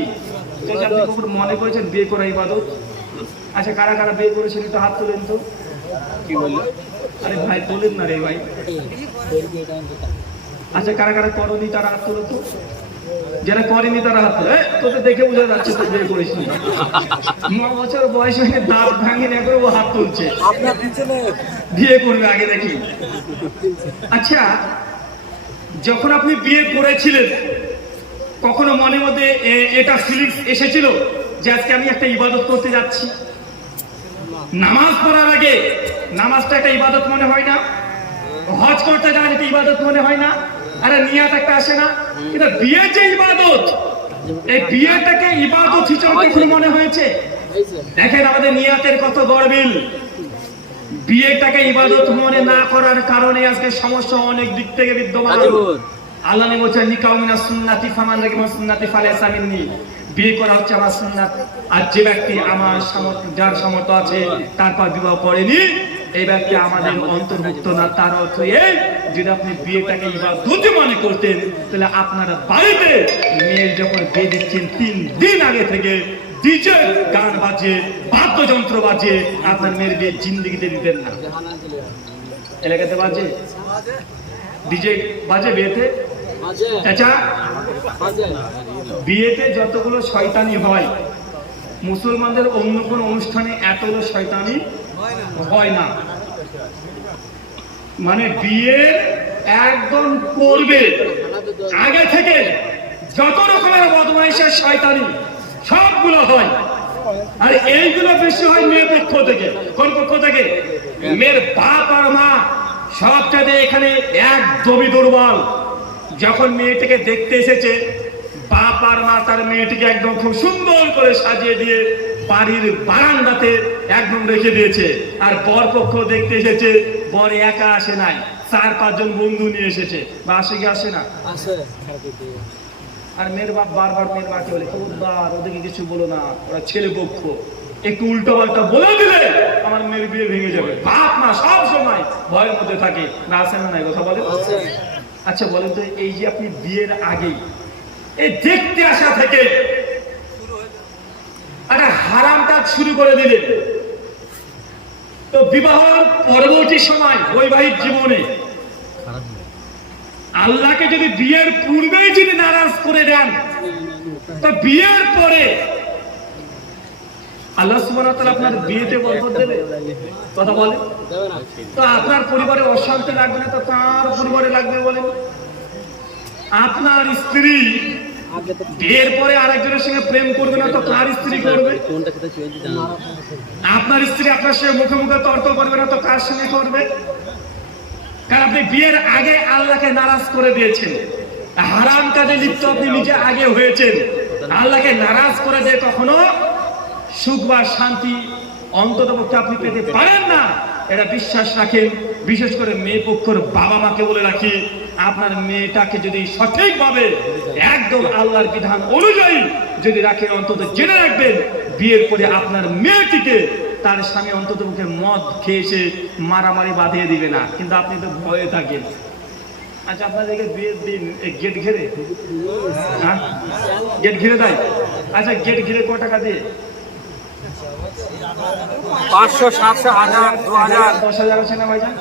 চাচা? আপনি কখন মনে করেছেন বিয়ে করা ইবাদত? আচ্ছা, কারা কারা বিয়ে করেছেন একটু হাত তোলেন তো। কি বললেন? আরে ভাই তোলেন না রে ভাই। আচ্ছা, কারা কারা করনি তারা হাত তোলো তো। যারা করেনি তারা হাত তোলে। তোদের দেখে বোঝা যাচ্ছে তো বিয়ে করিসনি। 9 বছর বয়স হয়ে দাঁত ভাঙে না করে ও হাত তুলছে। বিয়ে করবে আগে দেখি। আচ্ছা, যখন আপনি বিয়ে করেছিলেন কখনো মনের মধ্যে এটা ফিলিংস এসেছিল যে আজকে আমি একটা ইবাদত করতে যাচ্ছি? নামাজ পড়ার আগে নামাজটা একটা ইবাদত মনে হয় না? হজ করতে যাওয়া একটা ইবাদত মনে হয় না? আরে নিয়াত একটা আসে না? কিন্তু বিয়ে যে ইবাদত, এই বিয়েটাকে ইবাদত হিসেবে কখনো মনে হয়েছে? দেখেন আমাদের নিয়াতের কত গরমিল। বিয়েটাকে ইবাদত মনে না করার কারণে আজকে সমস্যা অনেক দিক থেকে বিদ্যমান। আল্লাহ নবী বলেছেন নিকাউ মিনাস সুন্নতি ফামান রাগিবা সুন্নতি ফালাইসা মিন্নি। বিয়ে করা হচ্ছে আমার সুন্নাত। আর যে ব্যক্তি আমার সামর্থ্য, যার সামর্থ্য আছে তারপর বিবাহ করেনি, এই ব্যক্তি আমাদের অন্তর্ভুক্ত না। তার অর্থ এই, যদি আপনি বিয়েটাকে ইবাদত মনে করতেন তাহলে আপনারা বাড়িতে মেয়ের যখন বিয়ে দিচ্ছেন 3 দিন আগে থেকে ডিজে গান বাজিয়ে, বাদ্যযন্ত্র বাজিয়ে আপনার মেয়ের বিয়ে জিন্দেগিতে দিতেন না। এলাকাতে বাজে ডিজে বাজে বিয়েতে? চাচা, বিয়েতে যতগুলো শয়তানি হয় মুসলমানদের অন্য কোন অনুষ্ঠানে এতগুলো শয়তানি হয় না। মানে বিয়ের একদম পূর্বে আগে থেকে যত রকমের বদমাইশের শয়তানি সবগুলো হয়। আর এইগুলো বেশি হয় মেয়ের পক্ষ থেকে। কোন পক্ষ থেকে? মেয়ের বাপ আর মা সবটাতে এখানে একদমই দুর্বল। যখন মেয়েটিকে দেখতে এসেছে, বাপ আর মা তার মেয়েটিকে একদম খুব সুন্দর করে সাজিয়ে দিয়ে বাড়ির বারান্দাতে একদম রেখে দিয়েছে। আর বর পক্ষ দেখতে এসেছে, বর একা আসে নাই, 4-5 জন বন্ধু নিয়ে এসেছে। বা আসে কি আসে না? আর মেয়ের বাপ বারবার মেয়ের মাকে বলে, খবরদার ওদেরকে কিছু বলো না, ওরা ছেলে পক্ষ, একটু উল্টো পাল্টা বলে দিলে আমার মেয়ের বিয়ে ভেঙে যাবে। বাপ মা সব সময় ভয়ের মধ্যে থাকে। না আসে না? নাই কথা বলে। আচ্ছা বলেন তো, এই যে আপনি বিয়ের আগেই এই দেখতে আসা থেকে একটা হারাম কাজ শুরু করে দিলেন, তো বিবাহের পরবর্তী সময় বৈবাহিক জীবনে আল্লাহকে যদি বিয়ের পূর্বেই যদি নারাজ করে দেন, তো বিয়ের পরে আল্লাহ সুবহানাহু ওয়া তাআলা আপনার বিয়েতে বরকত দেবে? কথা বলেন তো। আপনার পরিবারে অশান্তি লাগবে না, তো তার পরিবারে লাগবে? বলেন আপনার স্ত্রী বিয়ের পরে আরেকজনের সঙ্গে প্রেম করবে না তো কার স্ত্রী করবে? আপনার স্ত্রী আপনার সঙ্গে মুখে মুখে তর্ক করবে না তো কার সঙ্গে করবে? কারণ আপনি বিয়ের আগে আল্লাহকে নারাজ করে দিয়েছেন, হারাম কাজে লিপ্ত আপনি নিজে আগে হয়েছেন। আল্লাহকে নারাজ করে দিয়ে কখনো সুখ বা শান্তি অন্ততপক্ষে আপনি পেতে পারেন না, এটা বিশ্বাস রাখেন। বিশেষ করে মেয়ে পক্ষের বাবা মাকে বলে রাখি, আপনার মেয়েটাকে যদি সঠিকভাবে একদম আল্লাহর বিধান অনুযায়ী যদি রাখেন, অন্তত জেনে রাখবেন বিয়ের পরে আপনার মেয়েটিকে তার স্বামী অন্ততপক্ষে মদ খেয়ে এসে মারামারি বাঁধিয়ে দিবে না। কিন্তু আপনি তো ভয়ে থাকেন। আচ্ছা, আপনাদেরকে বিয়ের দিন গেট ঘিরে, হ্যাঁ গেট ঘিরে দেয়। আচ্ছা, গেট ঘিরে ক টাকা দিয়ে? 500, 700, 1000, 2000, 10,000 আছে না ভাইজান?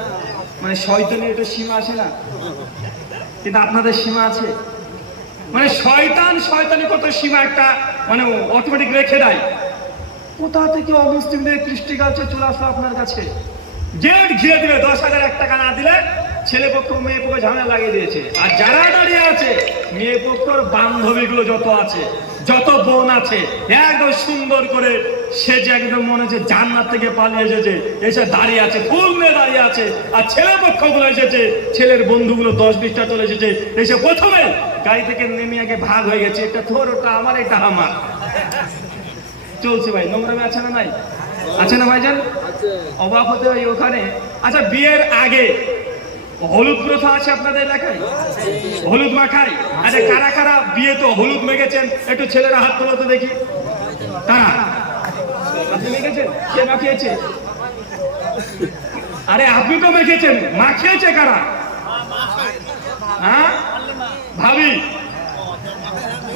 মানে শয়তানের একটা সীমা আছে না, কিন্তু আপনাদের সীমা আছে। মানে শয়তানি কত সীমা একটা মানে অটোমেটিক রেখে দেয়। কোথা থেকে অমুসলিমদের কৃষ্টি কালচার চলে আসলো আপনার কাছে? গেট ঘিরে দিলে 10,000 এক টাকা না দিলে ছেলে পক্ষ মেয়ে পক্ষ ঝামেলা লাগিয়ে দিয়েছে। আর যারা দাঁড়িয়ে আছে মেয়ে পক্ষর বান্ধবীগুলো যত আছে, যত বোন আছে, একদম সুন্দর করে সে যে একদম মনে হচ্ছে জান্নাত থেকে পালিয়ে এসেছে, এসে দাঁড়িয়ে আছে, ফুল নিয়ে দাঁড়িয়ে আছে। আর ছেলে পক্ষগুলো এসেছে, ছেলের বন্ধুগুলো 10-20টা চলে এসেছে, এসে প্রথমে গাড়ি থেকে নেমে আগে ভাগ হয়ে গেছে, এটা তোর, ওটা আমার, এটা আমার। চলছে ভাই, নোংরামে আছে না নাই? আছে না ভাইজান? অবাক হতে হয় ওখানে। আচ্ছা, বিয়ের আগে হলুদ প্রথা আছে আপনাদের এলাকায়? হলুদ মাখায়? আচ্ছা, কারা কারা বিয়ে তো হলুদ মেখেছেন? একটু ছেলেরা হাত তোলো তো দেখি। কারা? আপনি মেখেছেন? কে মাখিয়েছে? আরে আপনি তো মেখেছেন, মাখিয়েছে কারা? হ্যাঁ, ভাবি।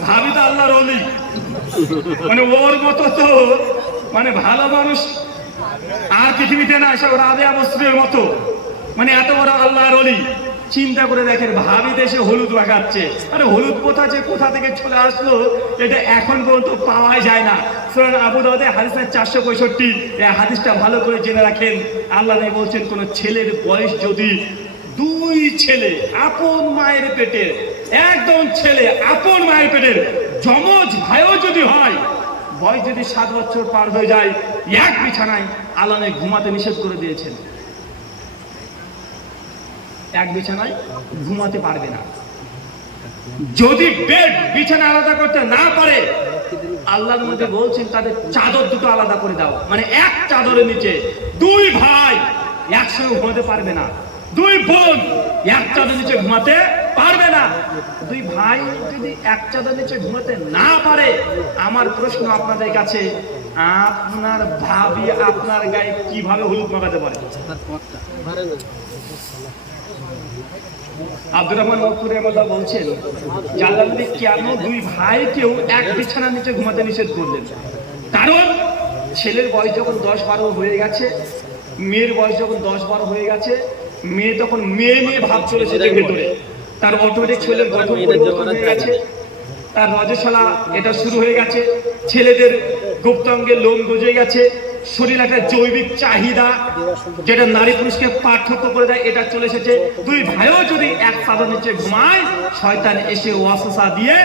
ভাবি তো আল্লাহর ওলি, মানে ওর মতো তো মানে ভালো মানুষ আর পৃথিবীতে না, সব রাবেয়া বস্ত্রের মতো, মানে এত বড় আল্লাহর ওলি। চিন্তা করে দেখেন, ভাবি দেশে হলুদ মাখাচ্ছে। আরে হলুদ প্রথা যে কোথা থেকে চলে আসলো এটা এখন পর্যন্ত পাওয়া যায় না। সূরা আবু দাউদে হাদিস 465, এই হাদিসটা ভালো করে জেনে রাখেন। আল্লাহ নবী বলছেন, কোন ছেলের বয়স যদি 2 ছেলে আপন মায়ের পেটের, একদম ছেলে আপন মায়ের পেটের যমজ ভাইও যদি হয়, বয়স যদি 7 বছর পার হয়ে যায়, এক বিছানায় আল্লাহ নবী ঘুমাতে নিষেধ করে দিয়েছেন। এক বিছানায় ঘুমাতে পারবে না। যদি বেড বিছানা আলাদা করতে না পারে, আল্লাহর মধ্যে বলছেন তাদের চাদর দুটো আলাদা করে দাও। মানে এক চাদরের নিচে 2 ভাই একসঙ্গে ঘুমাতে পারবে না, 2 বোন এক চাদর নিচে ঘুমাতে পারবে না। 2 ভাই যদি এক চাদর নিচে ঘুমাতে না পারে, আমার প্রশ্ন আপনাদের কাছে, আপনার ভাবি আপনার গায়ে কিভাবে হলুদ মাখাতে পারে? আব্দুর রহমান মকবুর রহমাতুল্লাহ বলছেন, আল্লাহ নবী কেন 2 ভাইকেও এক বিছানার নিচে ঘুমাতে নিষেধ করলেন? কারণ ছেলের বয়স যখন 10-12 হয়ে গেছে, মেয়ের বয়স যখন 10-12 হয়ে গেছে, মেয়ে তখন মেয়ে ভাব চলেছে ভেতরে, তার অটোমেটিক ছেলের গঠন পরিবর্তন হয়ে গেছে, তার রজস্বলা এটা শুরু হয়ে গেছে, ছেলেদের গুপ্তাঙ্গে লোম গজে গেছে, শরীর একটা জৈবিক চাহিদা যেটা নারী পুরুষকে পার্থক্য করে দেয়, এটা চলে এসেছে। 2 ভাইও যদি এক চাদর নিচে ঘুমায়, শয়তান এসে ওয়াসওয়াসা দিয়ে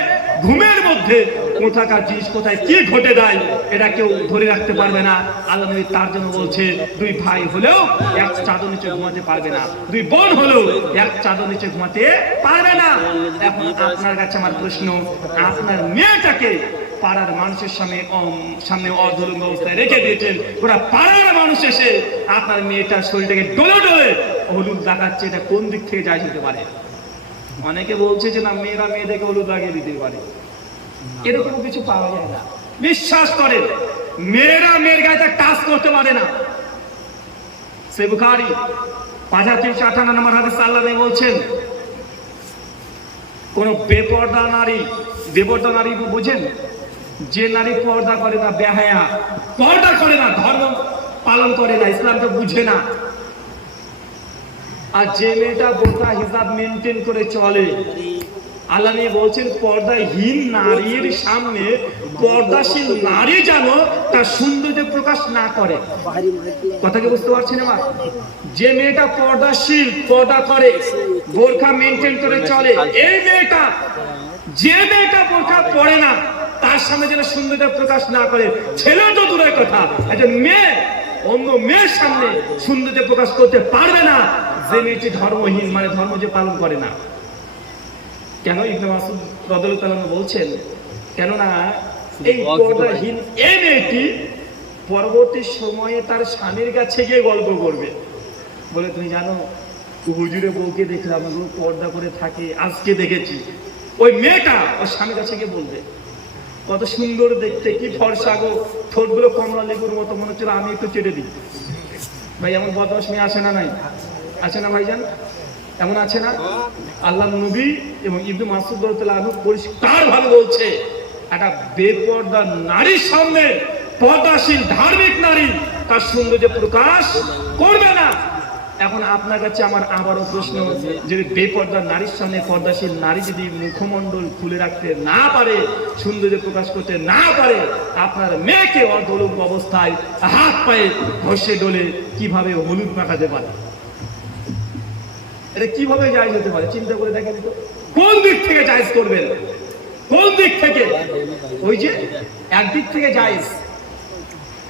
ঘুমের মধ্যে কোথাকার জিনিস কোথায় কি ঘটে দেয় এটা কেউ ধরে রাখতে পারবে না। আল্লাহ নবী তার জন্য বলছে, 2 ভাই হলেও এক চাদর নিচে ঘুমাতে পারবে না, 2 বোন হলেও এক চাদর নিচে ঘুমাতে পারবে না। এখন আপনার কাছে আমার প্রশ্ন, আপনার মেয়েটাকে পাড়ার মানুষের সামনে অর্ধলঙ্গ অবস্থায় রেখে দিয়েছেন, ওরা পাড়ার মানুষ এসে আপনার মেয়েটার শরীরটাকে ডলে ডলে হলুদ লাগাচ্ছে, এটা কোন দিক থেকে যায় হতে পারে? অনেকে বলছে যে না, মেয়েরা মেয়েদেরকে হলুদ লাগিয়ে দিতে পারে, এরকম কিছু পাওয়া যায় না। বিশ্বাস করেন, মেয়েরা মেয়ের গায়ে টাচ করতে পারে না। সে বুখারী 5358 নম্বর হাদিস আল্লাহ নবী বলছেন, কোন বেপর্দা নারী বুঝেন? যে নারী পর্দা করে না, বেহায়া, পর্দা করে না, ধর্ম পালন করে না, ইসলাম তো বুঝে না, আর যে মেয়েটা বোরকা হিজাব মেনটেন করে চলে, আল্লাহ নিয়ে বলছেন পর্দাহীন নারীর সামনে পর্দাশীল নারী যেন তার সৌন্দর্য প্রকাশ না করে। কথা কি বুঝতে পারছেন? আমার যে মেয়েটা পর্দাশীল, পর্দা করে, বোরকা মেনটেন করে চলে, এই মেয়েটা যে মেয়েটা বোরকা পড়ে না তার সামনে যেন সৌন্দর্য প্রকাশ না করে, ছেলে তো দূরের কথা, একজন মেয়ে অন্য মেয়ের সামনে সৌন্দর্য প্রকাশ করতে পারবে না যে মেয়েটি ধর্মহীন, মানে ধর্ম যে পালন করে না। কেন ইবনে মাসউদ রাদিয়াল্লাহু তাআলা বলছেন, কেননা এই পর্দাহীন এই মেয়েটি পরবর্তী সময়ে তার স্বামীর কাছে গিয়ে গল্প করবে, বলে তুমি জানো হুজুরের বউকে দেখলাম ও পর্দা করে থাকে, আজকে দেখেছি। ওই মেয়েটা ওর স্বামীর কাছে গিয়ে বলবে, কত সুন্দর দেখতে, কি ফর্সা গো, ঠোঁটগুলো কমলা লেবুর মতো, মনে হচ্ছিল আমি একটু চেটে দিই। ভাই এমন বদমাশ মেয়ে আছে না নাই? আছে না ভাইজান? এমন আছে না? আল্লাহর নবী এবং ইবনে মাসউদ রাদিয়াল্লাহু আনহু পরিষ্কার ভাবে বলছে, একটা বেপর্দা নারীর সামনে পর্দাশীল ধার্মিক নারী তার সৌন্দর্য প্রকাশ করবে না। এখন আপনার কাছে আমার আবারও প্রশ্ন, যদি বেপর্দা নারীর সামনে পর্দাশীল নারী যদি মুখমণ্ডল খুলে রাখতে না পারে, সৌন্দর্য প্রকাশ করতে না পারে, আপনার মেয়েকে অর্ধলুক অবস্থায় হাত পায়ে ঘষে ডলে কিভাবে হলুদ মাখাতে পারে? এটা কিভাবে জায়েজ হতে পারে? চিন্তা করে দেখেন তো, কোন দিক থেকে জায়েজ করবেন? কোন দিক থেকে? ওই যে একদিক থেকে জায়েজ।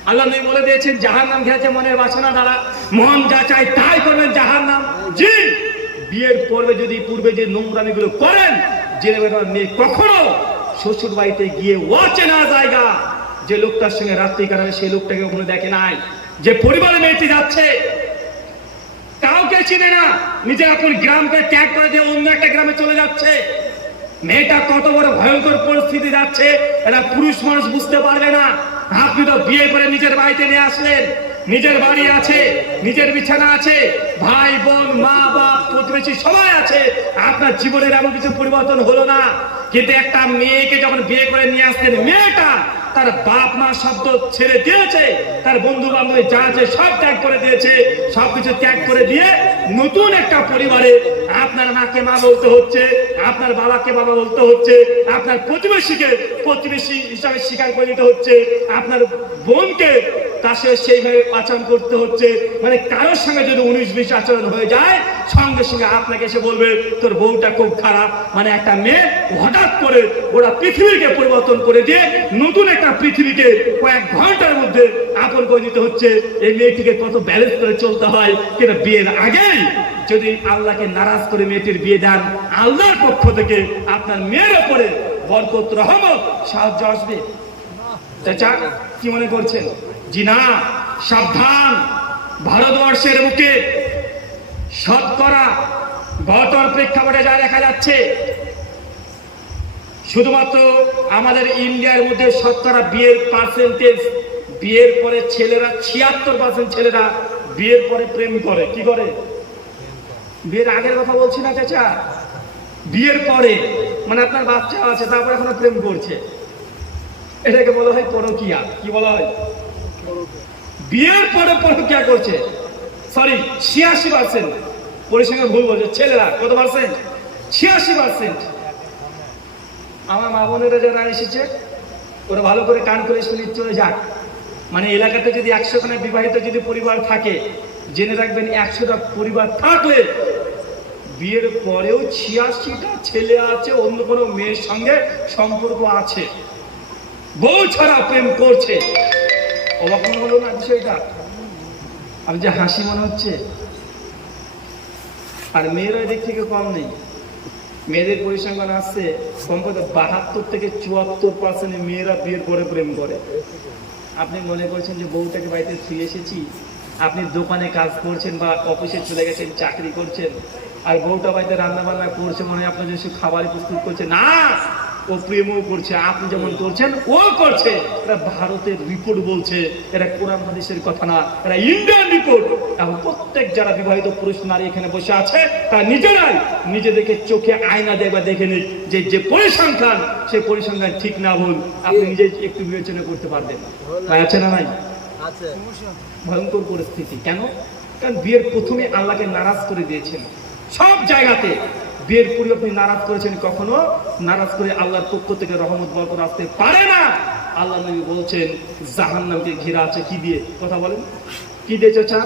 আল্লাহ নবী বলে দিয়েছেন, জাহান্নাম ঘেরেছে মনের বাসনা দ্বারা, মন যা চায় তাই করবেন জাহান্নাম। জি, বিয়ের পূর্বে যদি যে নোংরামিগুলো করেন, জেনে বেরোন মেয়ে কখনো শ্বশুর বাড়িতে গিয়ে অচেনা জায়গা যে লোকটার সঙ্গে রাত্রি কাটাবে সেই লোকটাকে কখনো দেখে নাই, যে পরিবারে মেয়েটি যাচ্ছে কাউকে চিনে না, নিজের আপন গ্রামকে ত্যাগ করে দিয়ে অন্য একটা গ্রামে চলে যাচ্ছে। মেয়েটা কত বড় ভয়ঙ্কর পরিস্থিতি যাচ্ছে এটা পুরুষ মানুষ বুঝতে পারবে না। আপনি তো বিয়ে করে নিজের বাড়িতে নিয়ে আসলেন, নিজের বাড়ি আছে, নিজের বিছানা আছে, ভাই বোন মা বাপ প্রতিবেশী সবাই আছে, আপনার জীবনের এমন কিছু পরিবর্তন হলো না। কিন্তু একটা মেয়েকে যখন বিয়ে করে নিয়ে আসলেন, মেয়েটা তার বাপ মা শব্দ ছেড়ে দিয়েছে, তার বন্ধু বান্ধবী যা আছে সব ত্যাগ করে দিয়েছে, সবকিছু ত্যাগ করে দিয়ে নতুন একটা পরিবারে আপনার মাকে মা বলতে হচ্ছে, আপনার বাবাকে বাবা বলতে হচ্ছে, আপনার প্রতিবেশীকে প্রতিবেশী হিসাবে স্বীকার করে নিতে হচ্ছে, আপনার বোনকে তার সাথে সেইভাবে আচরণ করতে হচ্ছে। মানে কারোর সঙ্গে যদি 19-20 আচরণ হয়ে যায়, সঙ্গে সঙ্গে আপনাকে এসে বলবে তোর বউটা খুব খারাপ। মানে একটা মেয়ে হঠাৎ করে ওরা পৃথিবীকে পরিবর্তন করে দিয়ে নতুন একটা পৃথিবীকে কয়েক ঘন্টার মধ্যে আপন করে নিতে হচ্ছে। এই মেয়েটিকে কত ব্যালেন্স করে চলতে হয়। কিন্তু বিয়ের আগেই যদি আল্লাহকে নারাজ করে মেয়েটির বিয়ে দেন, আল্লাহর পক্ষ থেকে আপনার মেয়ের ওপরে বরকত রহমত সাহায্য আসবে। চাচা কি মনে করছেন? জি না, সাবধান। ভারতবর্ষের বুকে শতকরা গতর প্রেক্ষাপটে যা দেখা যাচ্ছে, শুধুমাত্র আমাদের ইন্ডিয়ার মধ্যে শতকরা বিয়ের পার্সেন্টেজ, বিয়ের পরে ছেলেরা 76% ছেলেরা বিয়ের পরে প্রেম করে। কি করে? বিয়ের আগের কথা বলছি না চাচা, বিয়ের পরে, মানে আপনার বাচ্চা আছে তারপর এখনো প্রেম করছে, এটাকে বলা হয় পরকীয়া। কি বলা হয়? বিয়ের পরে পরকীয়া করছে। সরি, 86%, পরিসংখ্যান ভুল বলছে, ছেলেরা কত পার্সেন্ট? 86%। আমার মা বোনেরা যারা এসেছে ওরা ভালো করে কান করে শুনে চলে যাক। মানে এলাকাতে যদি 100খানা বিবাহিত যদি পরিবার থাকে, জেনে রাখবেন 100টা পরিবার থাকলে বিয়ের পরেও 86টা ছেলে আছে অন্য কোনো মেয়ের সঙ্গে সম্পর্ক আছে, বউ ছাড়া প্রেম করছে। অবাক মনে হলো না বিষয়টা? আমি যে হাসি মনে হচ্ছে, আর মেয়েরা এদিক থেকে কম নেই। মেয়েদের পরিসংখ্যান আসছে কমপক্ষে 72 থেকে 74% মেয়েরা বিয়ের পরে প্রেম করে। আপনি মনে করছেন যে বউটাকে বাড়িতে শুয়ে এসেছি, আপনি দোকানে কাজ করছেন বা অফিসে চলে গেছেন চাকরি করছেন, আর বউটা বাড়িতে রান্না বান্না করছে, মনে হয় আপনার জন্য খাবার প্রস্তুত করছে। না, ও প্রেমও করছে, আপনি যেমন করছেন ও করছে। এটা ভারতের রিপোর্ট বলছে, এটা কোরআন হাদিসের কথা না, এটা ইন্ডিয়ান রিপোর্ট। এখন প্রত্যেক যারা বিবাহিত পুরুষ নারী এখানে বসে আছে তারা নিজেরাই নিজেদেরকে চোখে আয়না দেখবা দেখে নিক যে যে পরিসংখ্যান, সেই পরিসংখ্যান ঠিক না ভুল আপনি নিজে একটু বিবেচনা করতে পারবেন। আছে না নাই? ভয়ঙ্কর পরিস্থিতি। কেন? কারণ বিয়ের প্রথমে আল্লাহকে নারাজ করে দিয়েছেন। সব জায়গাতে বিয়ের পূর্বে আপনি নারাজ করেছেন, কখনো নারাজ করে আল্লাহর পক্ষ থেকে রহমত বরকত আসতে পারে না। আল্লাহ নবী বলছেন জাহান্নামকে ঘেরা আছে কি দিয়ে? কথা বলেন, কি দিয়ে চাচা?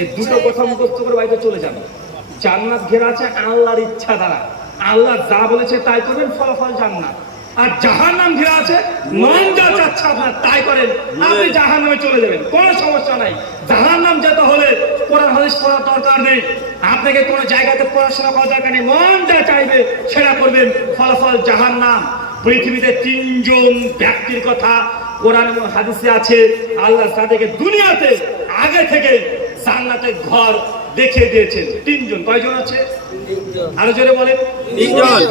এই দুটো কথা মুখস্থ করে বাড়িতে চলে যান। জান্নাত ঘেরা আছে আল্লাহর ইচ্ছা দ্বারা, আল্লাহ যা বলেছে তাই করবেন, ফলাফল জান্নাত। আর জাহান্নাম ঘিরে আছে, মন যা চাচ্ছে আপনার তাই করেন, আপনি জাহান্নামে চলে যাবেন, কোনো সমস্যা নাই। জাহান্নাম যেতে হলে কোরআন হাদিস পড়ার দরকার নেই, আপনাকে কোনো জায়গাতে পড়াশোনা করার দরকার নেই, মন যা চাইবে সেটা করবেন, ফলাফল জাহান্নাম। পৃথিবীতে তিনজন ব্যক্তির কথা কোরআন এবং হাদিসে আছে, আল্লাহ তাদেরকে দুনিয়াতে আগে থেকে জান্নাতের ঘর দেখিয়ে দিয়েছেন। তিনজন। কয়জন আছে? আরো জোরে বলেন।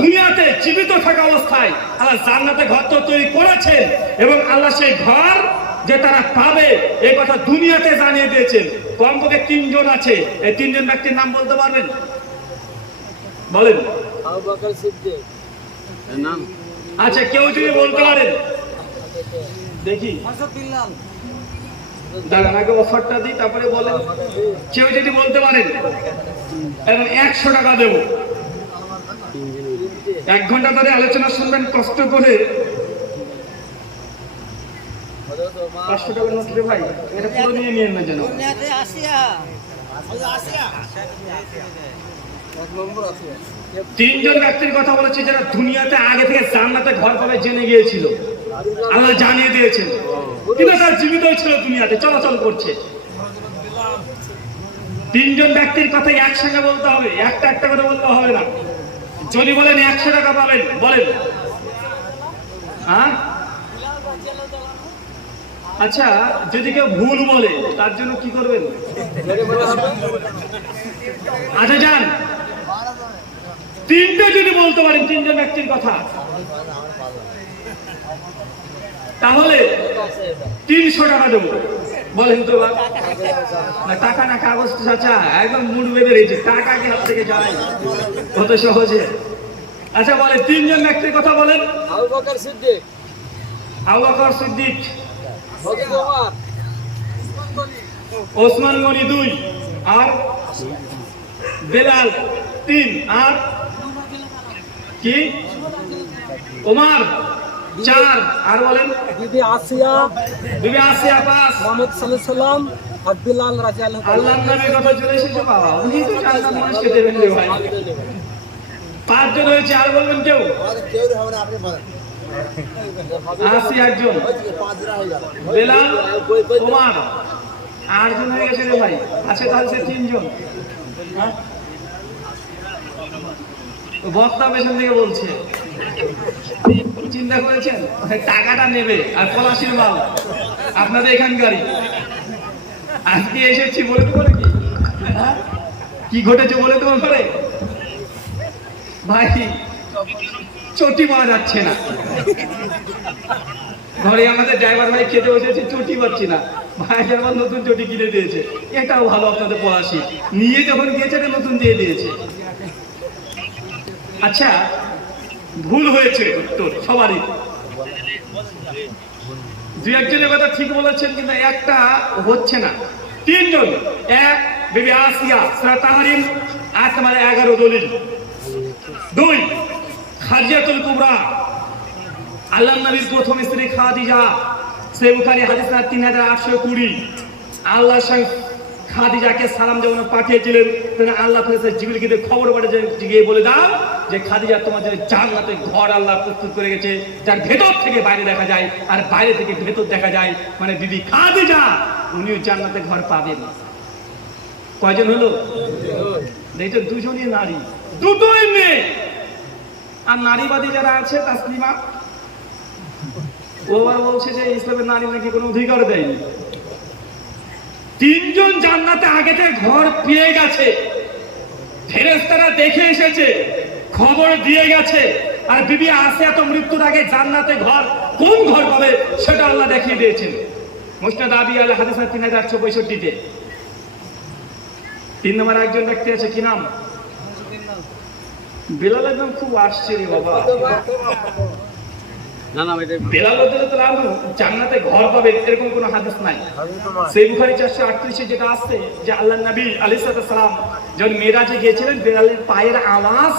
দুনিয়াতে জীবিত থাকা অবস্থায় আল্লাহ জান্নাতে ঘর তো তৈরি করেছেন, এবং আল্লাহ সেই ঘর যে তারা পাবে এই কথা দুনিয়াতে জানিয়ে দিয়েছেন। কমপক্ষে তিনজন আছে। এই তিনজন ব্যক্তির নাম বলতে পারবেন? বলেন। আবু বকর সিদ্দিক নাম আচ্ছা, কেউ যদি বলতে পারেন দেখি। দাঁড়ান, আগে অফারটা দিই তারপরে বলেন। কেউ যদি বলতে পারেন এবং 100 টাকা দেবো, 1 ঘন্টা ধরে আলোচনা শুনবেন কষ্ট করে। 500 টাকা নোট রে ভাই, এটা পুরো নিয়ে নিয়েন না যেন। তিনজন ব্যক্তির কথা বলেছে যারা দুনিয়াতে আগে থেকে জান্নাতে ঘর পাবে জেনে গিয়েছিল, আল্লাহ জানিয়ে দিয়েছেন, কিন্তু তার জীবিতই ছিল, দুনিয়াতে চলাচল করছে। তিনজন ব্যক্তির কথা একসঙ্গে বলতে হবে, একটা একটা করে বলতে হবে না। যদি বলেন 100 টাকা পাবেন, বলেন। হ্যাঁ, আচ্ছা, যদি কেউ ভুল বলে তার জন্য কি করবেন? আচ্ছা যান, তিনটে যদি বলতে পারেন তিনজন ব্যক্তির কথা, তাহলে 300 টাকা দেবো। বলেন তো না, টাকা না কাগজ, চাচা একদম মুড বেঁধে রয়েছে, টাকা কি হাত থেকে যায় কত সহজে? আচ্ছা বলেন, তিনজন ব্যক্তির কথা বলেন। আবু বকর সিদ্দিক, আবু বকর সিদ্দিক, হযরত ওমর, ওসমান গনি 2, আর বেলাল 3, আর কি ওমর 4, আর বলেন বিবি আসিয়া, বিবি আসিয়া 5, মুহাম্মদ সাল্লাল্লাহু আলাইহি সাল্লাম, আর বিলাল রাদিয়াল্লাহু তাআলা। আল্লাহর নবীর কথা চলে এসেছে বাবা, উনি তো জান্নাত মানুষকে দেবেন রে ভাই। 5 জন হয়েছে, আর বলবেন কেউ? আসি 1 জন, বেলাল, ওমর 8 জন হয়ে গেছে রে ভাই। আছে তাহলে 3 জন। হ্যাঁ? বক্তা পেছন থেকে বলছে, চিন্তা করেছেন টাকাটা নেবে আর পলাশির মাল আপনাদের এখানকারই। আজকে এসেছি বলে তো বলে কি, হ্যাঁ? কি ঘটেছে বলে তো করে ভাই, চটি পাওয়া যাচ্ছে না ঘরে। আমাদের ড্রাইভার ভাই খেতে বসেছে, চটি পাচ্ছি না। ভাই আমার নতুন চটি কিনে দিয়েছে, এটাও ভালো আপনাদের পলাশি। নিয়ে যখন গিয়েছে নতুন দিয়ে দিয়েছে। আচ্ছা, ভুল হয়েছে উত্তর সবারই। 2-1 জনের কথা ঠিক বলেছেন, কিন্তু একটা হচ্ছে না। 3 জন। 1 বিবি আসিয়া, সূরা তাহরিম আয়াত নম্বর 11 দলিল। 2 খাদিজাতুল কুবরা, আল্লাহর নবীর প্রথম স্ত্রী খাদিজা, সহিহ বুখারী হাদিস নাম্বার 3820। আল্লাহ খাদিজাকে সালাম যখন পাঠিয়েছিলেন, তখন আল্লাহ ফেরেশতা জিবরিলকে খবর পাঠিয়ে গিয়ে বলে দাও যে খাদিজা তোমার জন্য জান্নাতে ঘর আল্লাহ প্রস্তুত করে গেছে, যার ভেতর থেকে বাইরে দেখা যায় আর বাইরে থেকে ভেতর দেখা যায়, মানে বিবি খাদিজা উনিও জান্নাতে ঘর পাবেন। কয়জন হলো? এইটা 2 জনই নারী, 2টোই মেয়ে। আর নারীবাদী যারা আছে, তাসলিমা, ও আবার বলছে যে ইসলামের নারী নাকি কোনো অধিকার দেয়নি। 3 জন জান্নাতে আগে থেকে ঘর পেয়ে গেছে, ফেরেশতারা দেখে এসেছে, খবর দিয়ে গেছে। আর বিবি আসিয়া তো মৃত্যুর আগে জান্নাতে ঘর, কোন ঘর পাবে সেটা আল্লাহ দেখিয়ে দিয়েছেন। মুসনাদ আবি আল হাদিস 3865-তে। 3 নম্বর একজন ব্যক্তি আছে, কি নাম? বেলাল। একদম খুব আসছে রে বাবা। না না, এটা বেলাল রাদিয়াল্লাহু আনহু জান্নাতে ঘর পাবে এরকম কোনো হাদিস নাই। সহিহ বুখারী 438 এ যেটা আছে যে আল্লাহর নবী আলাইহিস সালাম যখন মিরাজে গিয়েছিলেন, বেলালের পায়ের আওয়াজ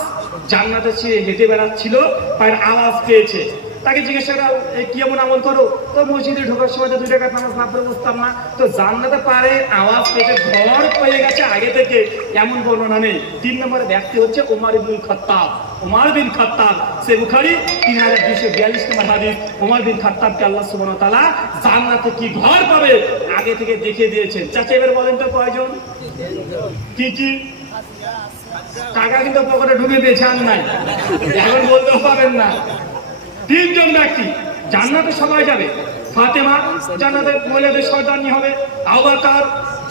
জান্নাতে ছিঁড়ে হেঁটে বেড়াচ্ছিল, পায়ের আওয়াজ পেয়েছে। তাকে জিজ্ঞাসা করা কি এমন আমল করো, তো মসজিদে ঢোকার সময় তো 2 রাকাত নামাজ না পড়ে বসতাম না। তো জান্নাতে পারে আওয়াজ পেতে ঘর পেয়ে গেছে আগে থেকে, এমন বর্ণনা নেই। 3 নম্বর ব্যক্তি হচ্ছে ওমর ইবনুল খাত্তাব। ওমর বিন খাত্তাব, সে বুখারী 3242 নম্বর হাদিস। ওমর বিন খাত্তাবকে আল্লাহ সুবহানাহু ওয়া তাআলা জান্নাতে কি ঘর পাবে আগে থেকে দেখিয়ে দিয়েছেন। চাচা এবার বলেন তো কয়জন? কি কি? টাকা কিন্তু পকেটে ঢুকে দিয়েছে, আর নাই, এখন বলতেও পাবেন না। 3 জন ব্যক্তি জান্নাতে সবাই যাবে। ফাতেমা জান্নাতের মহিলাদের সর্দারনি হবে, আবু বকর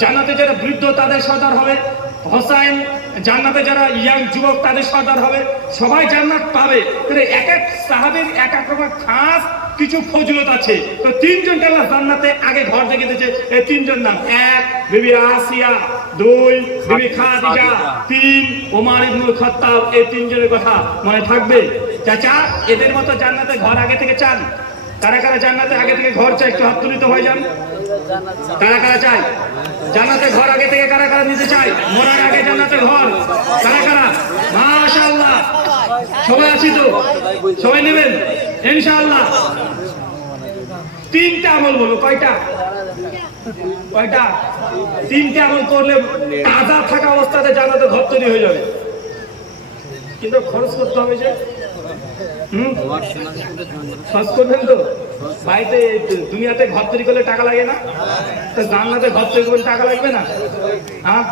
জান্নাতে যারা বৃদ্ধ তাদের সর্দার হবে, হোসাইন জান্নাতে যারা ইয়াং যুবক তাদের সর্দার হবে। সবাই জান্নাত পাবে, কিন্তু এক এক সাহাবীর এক এক রকম খাস কিছু ফজিলত আছে। তো 3 জনকে আল্লাহ জান্নাতে আগে ঘর দেখে দিয়েছে। এই 3 জন নাম: 1 বিবি আসিয়া, 2 বিবি খাদিজা, 3 ওমর ইবনুল খাত্তাব। এই 3 জনের কথা মনে থাকবে। চাচা এদের মতো জান্নাতে ঘর আগে থেকে চান? কারা কারা জান্নাতে আগে থেকে ঘর চাই? একটু হাত তুলিত হয়ে যান। কারা কারা চাই জান্নাতে ঘর আগে থেকে? কারা কারা নিতে চাই মরার আগে জান্নাতে ঘর? কারা কারা? মাশাআল্লাহ, সবাই আছি তো? সবাই নেবেন ইনশাআল্লাহ। 3টা আমল বলো। কয়টা? কয়টা? 3টে আমল করলে তাজা থাকা অবস্থাতে জান্নাতে ঘর তৈরি হয়ে যাবে। কিন্তু খরচ করতে হবে যে, খরচ করবেন তো। বাড়িতে দুনিয়াতে ঘর তৈরি করলে টাকা লাগে না? তো জান্নাতে ঘর তৈরি করলে টাকা লাগবে না? হ্যাঁ,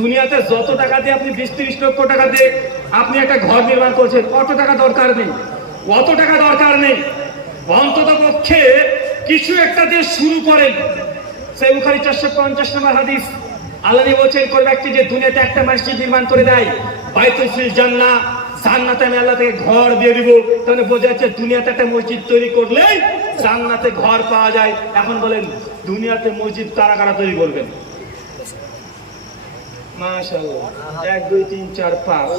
দুনিয়াতে যত টাকা দিয়ে আপনি 20-30 লক্ষ টাকা দিয়ে আপনি একটা ঘর নির্মাণ করছেন, অত টাকা দরকার নেই, অত টাকা দরকার নেই। অন্তত পক্ষে কিছু একটা দিয়ে শুরু করেন। সহিহ বুখারী 450 নম্বর হাদিস। আল্লাহ নবী বলেছেন, কোন ব্যক্তি যে দুনিয়াতে একটা মসজিদ নির্মাণ করে দেয়, বাইতুল ফিল জান্নাহ, জান্নাতে আমি আল্লাহ থেকে ঘর দিয়ে দিব। তাহলে বোঝা যাচ্ছে দুনিয়াতে একটা মসজিদ তৈরি করলেই জান্নাতে ঘর পাওয়া যায়। এখন বলেন দুনিয়াতে মসজিদ কারা কারা তৈরি করবেন? মাশাআল্লাহ, 1 2 3 4 5।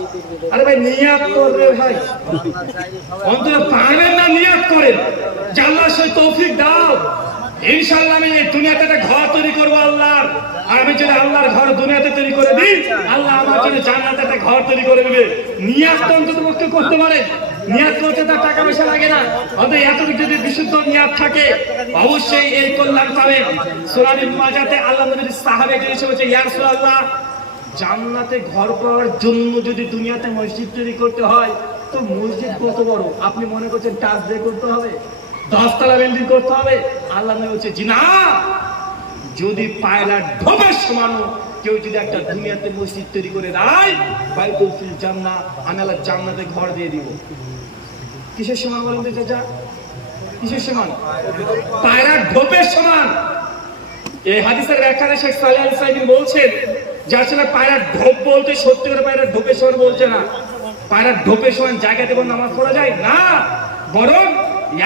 আরে ভাই নিয়াত করবে ভাই, অন্তত পারবেন না নিয়াত করেন যে আল্লাহ সেই তৌফিক দাও, ইনশাআল্লাহ আমি এই দুনিয়াতে একটা ঘর তৈরি করবো আল্লাহর। আর আমি যদি আল্লাহর ঘর দুনিয়াতে তৈরি করে দিই, আল্লাহ আমার জন্য জান্নাতে একটা ঘর তৈরি করে দেবে। নিয়াত তো অন্তত পক্ষে করতে পারে। নিয়াত করতে তার টাকা পয়সা লাগে না। অন্তত এতটুকু যদি বিশুদ্ধ নিয়াত থাকে, অবশ্যই এই কল্যাণ পাবেন। সূরা ইবনে মাজাতে আল্লাহ নবীর সাহাবা এসে বলছে, ইয়া রাসূলুল্লাহ, জান্নাতে ঘর পাওয়ার জন্য যদি দুনিয়াতে মসজিদ তৈরি করতে হয়, তো মসজিদ কত বড়? আপনি মনে করছেন টাচ দিয়ে করতে হবে, 10 তলা বিল্ডিং করতে হবে? আল্লাহ নবী বলছে, জি না, যদি পায়রা ঢোপের সমানও কেউ যদি একটা দুনিয়াতে মসজিদ তৈরি করে দেয়, বাইতুল ফিল জান্নাহ, আমি আল্লাহ জান্নাতে ঘর দিয়ে দিব। কিসের সমান বলেন তো চাচা? কিসের সমান? পায়রা ঢোপের সমান। এই হাদিসের ব্যাখ্যায় শেখ সালেহ আল সাইদিন বলছেন যে আসলে পায়রা ঢোপ বলতে সত্যি করে পায়রা ঢোপের সমান বলছে না। পায়রা ঢোপের সমান জায়গাতে নামাজ পড়া যায় না, বরং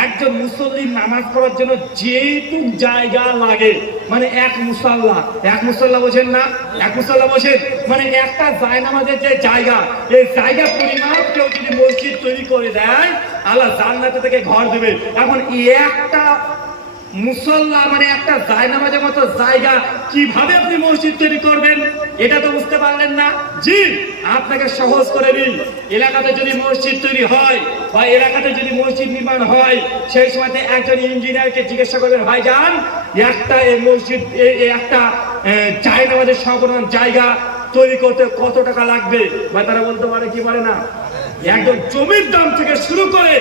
একজন মুসল্লির নামাজ পড়ার জন্য যেটুক জায়গা লাগে, মানে এক মুসাল্লা বোঝেন না? এক মুসাল্লা বোঝেন মানে একটা জায়নামাজের যে জায়গা, এই জায়গা পরিমাণ কেউ যদি মসজিদ তৈরি করে দেয়, আল্লাহ জান্নাতে থেকে ঘর দেবে। এখন একটা মুসল্লা মানে একটা জায়নামাজের মতো জায়গা, কিভাবে আপনি মসজিদ তৈরি করবেন এটা তো বুঝতে পারলেন না। জি, আপনাকে সহজ করে দিই। এলাকাতে যদি মসজিদ তৈরি হয় বা এলাকাতে যদি মসজিদ নির্মাণ হয়, সেই সময়তে একজন ইঞ্জিনিয়ারকে জিজ্ঞাসা করবেন, ভাইজান একটা এই মসজিদ একটা জায়নামাজের সম্পূর্ণ জায়গা তৈরি করতে কত টাকা লাগবে? বা তারা বলতে পারে কি পারে না? একদম জমির দাম থেকে শুরু করে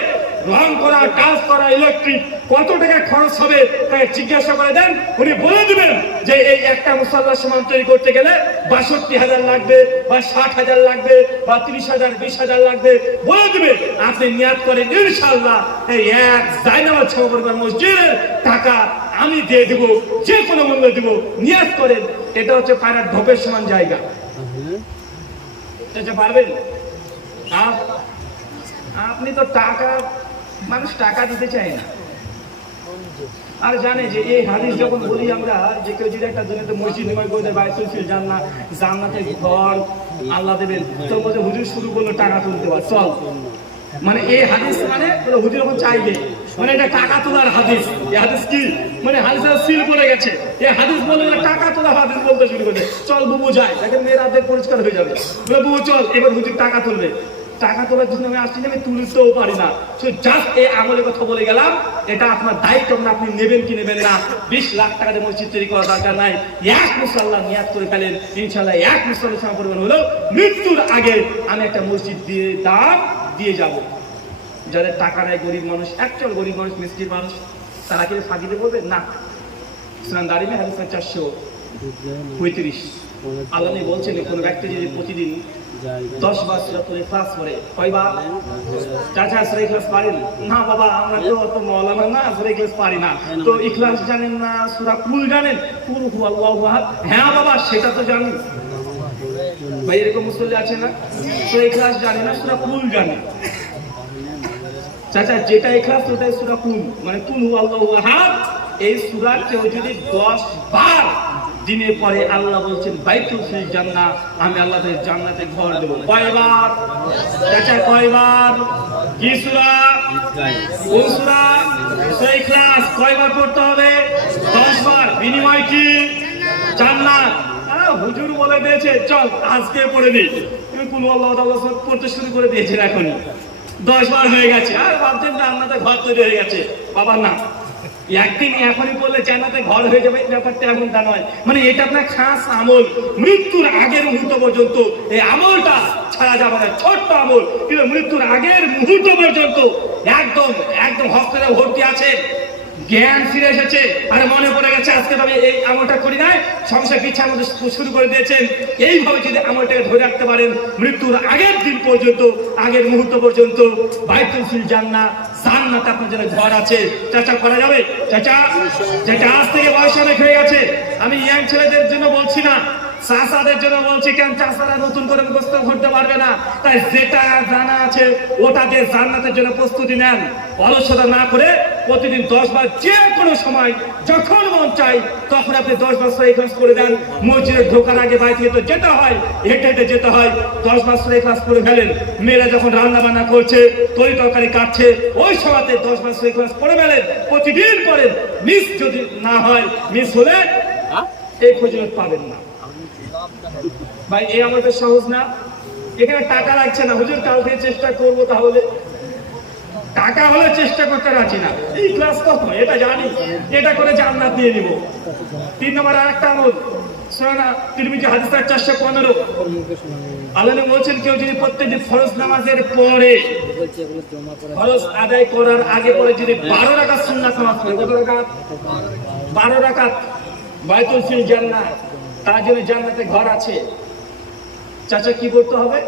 রং করা, কাজ করা, ইলেকট্রিক কত টাকা খরচ হবে তাকে জিজ্ঞাসা করে দেন, উনি বলে দিবেন যে এই একটা মুসাল্লার সমান তৈরি করতে গেলে 62,000 লাগবে, বা 60,000 লাগবে, বা 30,000 20,000 লাগবে, বলে দিবে। আপনি নিয়াত করেন ইনশাআল্লাহ এই এক জায়নামাজ সমপরিমাণ মসজিদের টাকা আমি দিয়ে দেব, যে কোনো মূল্যে দেব। নিয়াত করেন। এটা হচ্ছে পায়রার ঢোপের সমান জায়গা। এটা পারবেন? আপনি তো টাকা, মানুষ টাকা দিতে চায় না। আর জানে যে এই হাদিস যখন বলি আমরা, যে কেউ যদি একটা দুনিয়াতে মসজিদ নির্মাণ করে দেয়, বাইতুল ফিল জান্নাহ, জান্নাতে ঘর আল্লাহ দেবেন, তো বলছে হুজুর শুরু করলো টাকা তুলতে, পার চল। মানে এই হাদিস মানে হুজুর যখন চাইবে, মানে এটা টাকা তোলার হাদিস। এই হাদিস কি মানে হাদিসের সিল পড়ে গেছে। এই হাদিস বলে টাকা তোলা হাদিস বলতে শুরু করে, চল বুবু যাই, দেখেন মেয়ের আর্ধেক পরিষ্কার হয়ে যাবে, বুবু চল, এবার হুজুর টাকা তুলবে। টাকা তোলার জন্য আমি আসছি না, আমি তুলতেও পারি না। তো জাস্ট এই আমলের কথা বলে গেলাম, এটা আপনার দায়িত্ব না, আপনি নেবেন কি নেবেন না। 20 লাখ টাকা দিয়ে মসজিদ তৈরি করার দরকার নাই। এক মুসল্লা নিয়াত করে ফেলেন, ইনশাল্লাহ এক মুসল্লা সময় পরিমাণ হলো মৃত্যুর আগে আমি একটা মসজিদ দিয়ে দান দিয়ে যাব। যাদের টাকা নেই, গরিব মানুষ, একচল গরিব মানুষ, মিষ্টির মানুষ, তারা কি ফাঁকি দিয়ে বলবেন না? সুনান দারিমি হাদিস 435। আল্লাহ বলছেন কোন ব্যক্তি যদি প্রতিদিন 10 বার সূরাতুল ইখলাস পড়ে, কয়বার? চাচা সূরা ইখলাস পারেন না? বাবা আমরা তো অত মাওলানা না, সূরা ইখলাস পারি না। তো ইখলাস জানেন না? সূরা কুল জানেন? কুল হুয়াল্লাহু আহাদ, হ্যাঁ বাবা সেটা তো জানি। ভাই এরকম মুসল্লি আছে না, সূরা ইখলাস জানে না, সূরা কুল জানে। চাচা যেটা ইখলাস ওটাই সূরা কুল, মানে কুল হুয়াল্লাহু আহাদ। এই সূরা কেউ যদি 10 বার দিনের পরে, আল্লাহ বলছেন বাইতুল ফিল জান্নাহ, আমি আল্লাহ তাআলা জান্নাতে ঘর দেব। কয়বার? চাচা কয়বার? কি সূরা? কোন সূরা? সূরা ইখলাস। কয়বার পড়তে হবে? 10 বার। বিনিময় কি? জান্নাত। হুজুর বলে দিয়েছে চল আজকে পড়ে নি, তুমি কুল হুয়াল্লাহু আহাদ পড়তে শুরু করে দিয়েছেন, এখনই 10 বার হয়ে গেছে। আর ভাবছেন জান্নাতে ঘর তৈরি হয়ে গেছে। বাবা না, একদিন এখনই বললে জান্নাতে ঘর হয়ে যাবে, ব্যাপারটা এমনটা নয়। মানে এটা আপনার খাস আমল, মৃত্যুর আগের মুহূর্ত পর্যন্ত এই আমলটা ছাড়া যাবে না। ছোট্ট আমল, কিন্তু মৃত্যুর আগের মুহূর্ত পর্যন্ত একদম একদম হসপিটালে ভর্তি আছে, জ্ঞান ফিরে এসেছে, আর মনে পড়ে গেছে আজকে তবে এই আমলটা করি নাই, সংসার বিছার মধ্যে শুরু করে দিয়েছেন। এইভাবে যদি আমলটাকে ধরে রাখতে পারেন মৃত্যুর আগের দিন পর্যন্ত, আগের মুহূর্ত পর্যন্ত, বাইতুল ফিল জান্নাহ, জান্নাতে আপনার জন্য ঘর আছে। চাচা করা যাবে? চাচা যেটা আজ থেকে বয়স অনেক হয়ে গেছে, আমি ইয়াং ছেলেদের জন্য বলছি না, চাষাদের জন্য বলছি। কেন চাষারা নতুন করে মুখস্থ করতে পারবে না, তাই যেটা জানা আছে ওটাকে জান্নাতের জন্য প্রস্তুতি নেন। অলসতা না করে প্রতিদিন 10 বার, যে কোনো সময় যখন মন চাই তখন আপনি 10 বার সূরা ইখলাস করে দেন। মসজিদে ঢোকার আগে বাড়ি থেকে তো যেতে হয়, হেঁটে হেঁটে যেতে হয়, 10 বার সূরা ইখলাস করে ফেলেন। মেয়েরা যখন রান্না বান্না করছে, তরি তরকারি কাটছে, ওই সময়তে 10 বার সূরা ইখলাস করে ফেলেন, প্রতিদিন করেন। মিস যদি না হয়, মিস হলে এই ফজিলত পাবেন না। ভাই এই আমাদের সহজ না, এখানে টাকা লাগছে না। হুজুর কাল থেকে চেষ্টা করবো, তাহলে টাকা হলে চেষ্টা করতে রাজি না। এই ক্লাস কত এটা জানি, এটা করে জান্নাত দিয়ে নিব। 3 নম্বর আরেকটা আমল, সুনান তিরমিজি হাদিস 415। আল্লাহ বলছেন কেউ যদি প্রত্যেকদিন ফরজ নামাজের পরে, ফরজ আদায় করার আগে পরে যদি 12 রাকাত সুন্নাত নামাজ পড়ে, কত রাকাত? 12 রাকাত, বাইতুল ফিল জান্নাহ, তার জন্য জান্নাতে ঘর আছে। চাচা কি করতে হবে?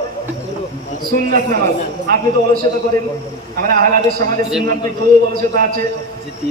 সুন্নাত নামাজ। আপনি তো অলসতা করেন, আমরা আহলে হাদিস সমাজে সুন্নাতে খুব অলসতা আছে।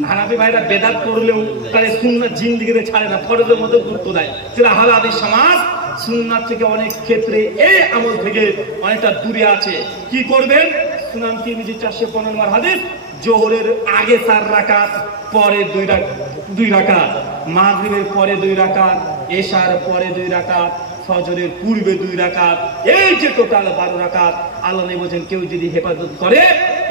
হানাফি ভাইরা বেদাত করলেও তারা সুন্নাত জিন্দেগিতে ছাড়ে না, ফরজের মধ্যে গুরুত্ব দেয়। তাহলে আহলে হাদিস সমাজ সুন্নাত থেকে অনেক ক্ষেত্রে, এই আমল থেকে অনেকটা দূরে আছে। কি করবেন? সুনান তিরমিজি 415 নম্বর হাদিস, জোহরের আগে 4 রাকাত, পরে 2 রাকাত, মাগরিবের পরে 2 রাকাত, এশার পরে 2 রাকাত, ফজরের পূর্বে 2 রাকাত, এই যে টোটাল 12 রাকাত। আল্লাহ নবী বলেন কেউ যদি হেফাজত করে,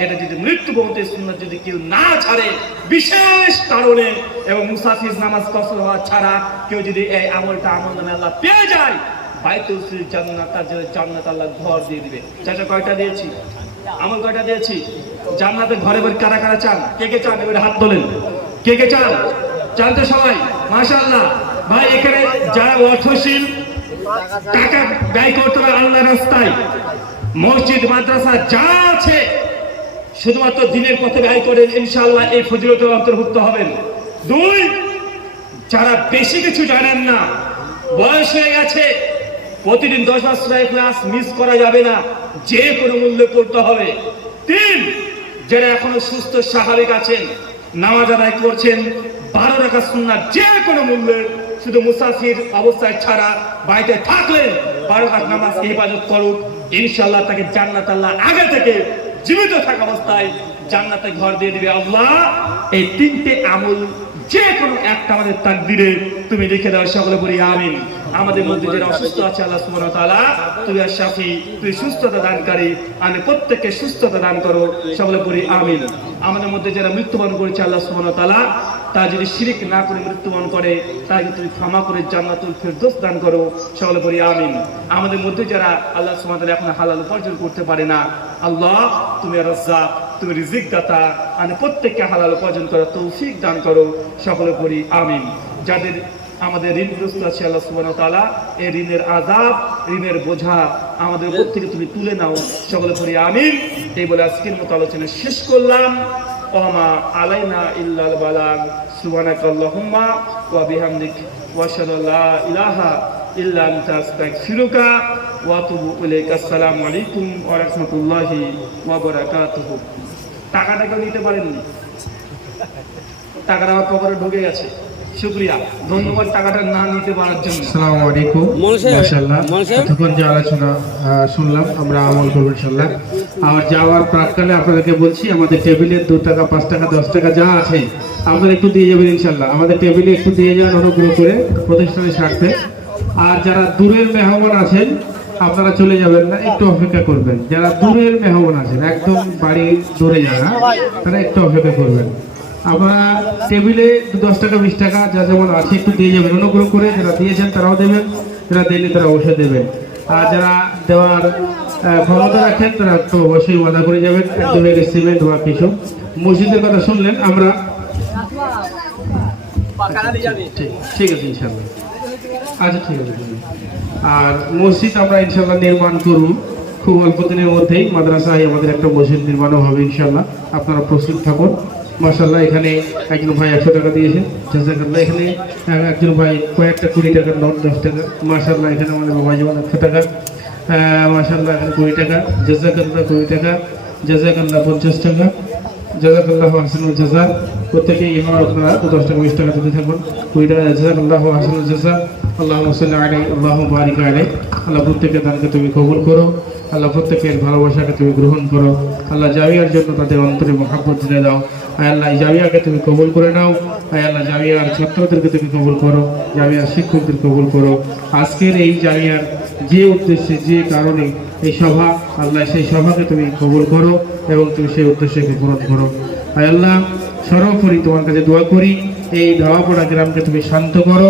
এটা যদি মৃত্যু পর্যন্ত সুন্নাত যদি কেউ না ছাড়ে, বিশেষ কারণে এবং মুসাফির নামাজ কসর হওয়া ছাড়া কেউ যদি এই আমলটা আমল নামে আল্লাহ পেয়ে যায়, বাইতুল ফিল জান্নাহ, তার জন্য জান্নাত আল্লাহ ঘর দিয়ে দিবে। চাচা কয়টা দিয়েছি? আমল কয়টা দিয়েছি? জান্নাতে ঘরে ঘরে কারা কারা চান? কে কে চান? এবারে হাত তোলেন। কে কে চান? চান তো সবাই, মাশাআল্লাহ। ভাই এখানে যারা অর্থশীল, টাকা ব্যয় করতে হবে আল্লাহর রাস্তায়, মসজিদ মাদ্রাসা যা আছে শুধুমাত্র দিনের পথে ব্যয় করেন, ইনশাআল্লাহ এই ফজিলতের অন্তর্ভুক্ত হবেন। 2, যারা বেশি কিছু জানেন না, বয়স হয়ে গেছে, প্রতিদিন 10 বার সূরা ইখলাস মিস করা যাবে না, যে কোনো মূল্যে পড়তে হবে। 3, যারা এখনো সুস্থ স্বাভাবিক আছেন, নামাজ আদায় করছেন, 12 রাকাত সুন্নাত যে কোনো মূল্যে, শুধু মুসাফির অবস্থায় ছাড়া বাড়িতে থাকলে 12 রাকাত নামাজ ইবাদত করুক, ইনশাআল্লাহ তাকে জান্নাত আল্লাহ আগে থেকে জীবিত থাকা অবস্থায় জান্নাতে ঘর দিয়ে দিবে আল্লাহ। এই 3টে আমল যে কোনো একটা আমাদের তাকদীরে তুমি লিখে দাও, সকলে বলি আমিন। আমাদের মধ্যে যারা অসুস্থ আছে, আল্লাহ সুবহানাহু ওয়া তাআলা তুমি আশ-শাফি, তুমি সুস্থতা দানকারী, আমি প্রত্যেককে সুস্থতা দান করো, সকলে বলি আমিন। আমাদের মধ্যে যারা মৃত্যুবরণ করেছে, আল্লাহ সুবহানাহু ওয়া তাআলা তা যদি শিরিক না করে মৃত্যুবরণ করে তাকে তুমি ক্ষমা করে জান্নাতুল ফেরদৌস দান করো। সকলে বলি আমিন। আমাদের মধ্যে যারা আল্লাহ সুবহানাহু ওয়া তাআলা এখন হালাল উপার্জন করতে পারে না, আল্লাহ তুমি রাজ্জাক, তুমি রিজিক দাতা, আমি প্রত্যেককে হালাল উপার্জন করার তৌফিক দান করো। সকলে বলি আমিন। যাদের আমাদের ঋণগ্রস্ত আছে আল্লাহ সুবহানাহু ওয়া তাআলা এই ঋণের আযাব, ঋণের বোঝা আমাদের উপর থেকে তুমি তুলে নাও। সকলে বলি আমিন। এই বলে আজকের মতো আলোচনা শেষ করলাম। ওমা আলাইনা ইল্লাল বালাগ। সুবহানাকাল্লাহুম্মা ওয়া বিহামদিক ওয়া আশহাদু আল্লা ইলাহা ইল্লা আনতা আস্তাগফিরুকা ওয়া আতুবু ইলাইকা। আসসালামু আলাইকুম ওয়া রাহমাতুল্লাহি ওয়া বারাকাতুহু। টাকাটা কেউ নিতে পারেননি, টাকাটা আমার পকেটে ঢুকে গেছে। শুকরিয়া, ধন্যবাদ টাকাটা না নিতে পারার জন্য। আসসালামু আলাইকুম। মাশাআল্লাহ, এতক্ষণ যে আলোচনা শুনলাম আমরা আমল করব ইনশাআল্লাহ। আর যাওয়ার প্রাককালে আপনাদেরকে বলছি আমাদের টেবিলে 2 টাকা 5 টাকা 10 টাকা যা আছে আপনারা একটু দিয়ে যাবেন ইনশাআল্লাহ। আমাদের টেবিলে একটু দিয়ে যান অনুগ্রহ করে প্রতিষ্ঠানের স্বার্থে। আর যারা দূরের মেহমান আছেন আপনারা চলে যাবেন না, একটু অপেক্ষা করবেন। যারা দূরের মেহমান আছেন একদম বাড়ি দূরে যারা, তারা একটু অপেক্ষা করবেন। আপনারা টেবিলে 10 টাকা 20 টাকা যা যেমন আছে একটু দিয়ে যাবেন অনুগ্রহ করে। যারা দিয়েছেন তারাও দেবেন, যারা দেননি তারা অবশ্যই দেবেন। আর যারা দেওয়ার ক্ষমতা রাখেন তারা একটু অবশ্যই ওয়াদা করে যাবেন, 1 ব্যাগ সিমেন্ট বা কিছু। মসজিদের কথা শুনলেন আমরা, ঠিক আছে ইনশাল্লাহ। আচ্ছা ঠিক আছে। আর মসজিদ আমরা ইনশাল্লাহ নির্মাণ করব খুব অল্প দিনের মধ্যেই। মাদ্রাসায় আমাদের একটা মসজিদ নির্মাণও হবে ইনশাল্লাহ, আপনারা প্রস্তুত থাকুন। মাশাআল্লাহ, এখানে একজন ভাই 100 টাকা দিয়েছেন, জাযাকাল্লাহ। এখানে একজন ভাই কয়েকটা 20 টাকার নোট 10 টাকা। মাশাআল্লাহ, এখানে আমাদের বাবা যেমন 100 টাকা। মাশাআল্লাহ, এখানে 20 টাকা, জাযাকাল্লাহ 20 টাকা, জাযাকাল্লাহ 50 টাকা, জাযাকাল্লাহ হাসানুল জাযা। প্রত্যেকেই ইমাম আপনারা 10 টাকা 20 টাকা দিতে থাকুন। 20 টাকা, জাযাকাল্লাহ হাসানুল জাযা। আল্লাহুম্মা সাল্লি আলাইহি আল্লাহুম্মা বারিক আলাইহি। আল্লাহ প্রত্যেকের দানকে তুমি কবুল করো, আল্লাহ প্রত্যেকের ভালোবাসাকে তুমি গ্রহণ করো। আল্লাহ জামিয়ার জন্য তাদের অন্তরে মহব্বত দিলে দাও। আয় আল্লাহ, এই জামিয়াকে তুমি কবুল করে নাও। আয় আল্লাহ, জামিয়ার ছাত্রদেরকে তুমি কবুল করো, জামিয়ার শিক্ষকদের কবুল করো। আজকের এই জামিয়ার যে উদ্দেশ্যে যে কারণে এই সভা, আল্লাহ সেই সভাকে তুমি কবুল করো এবং তুমি সেই উদ্দেশ্যকে পূরণ করো। আয় আল্লাহ, সর্বোপরি তোমার কাছে দোয়া করি এই ধাওয়াপাড়া গ্রামকে তুমি শান্ত করো।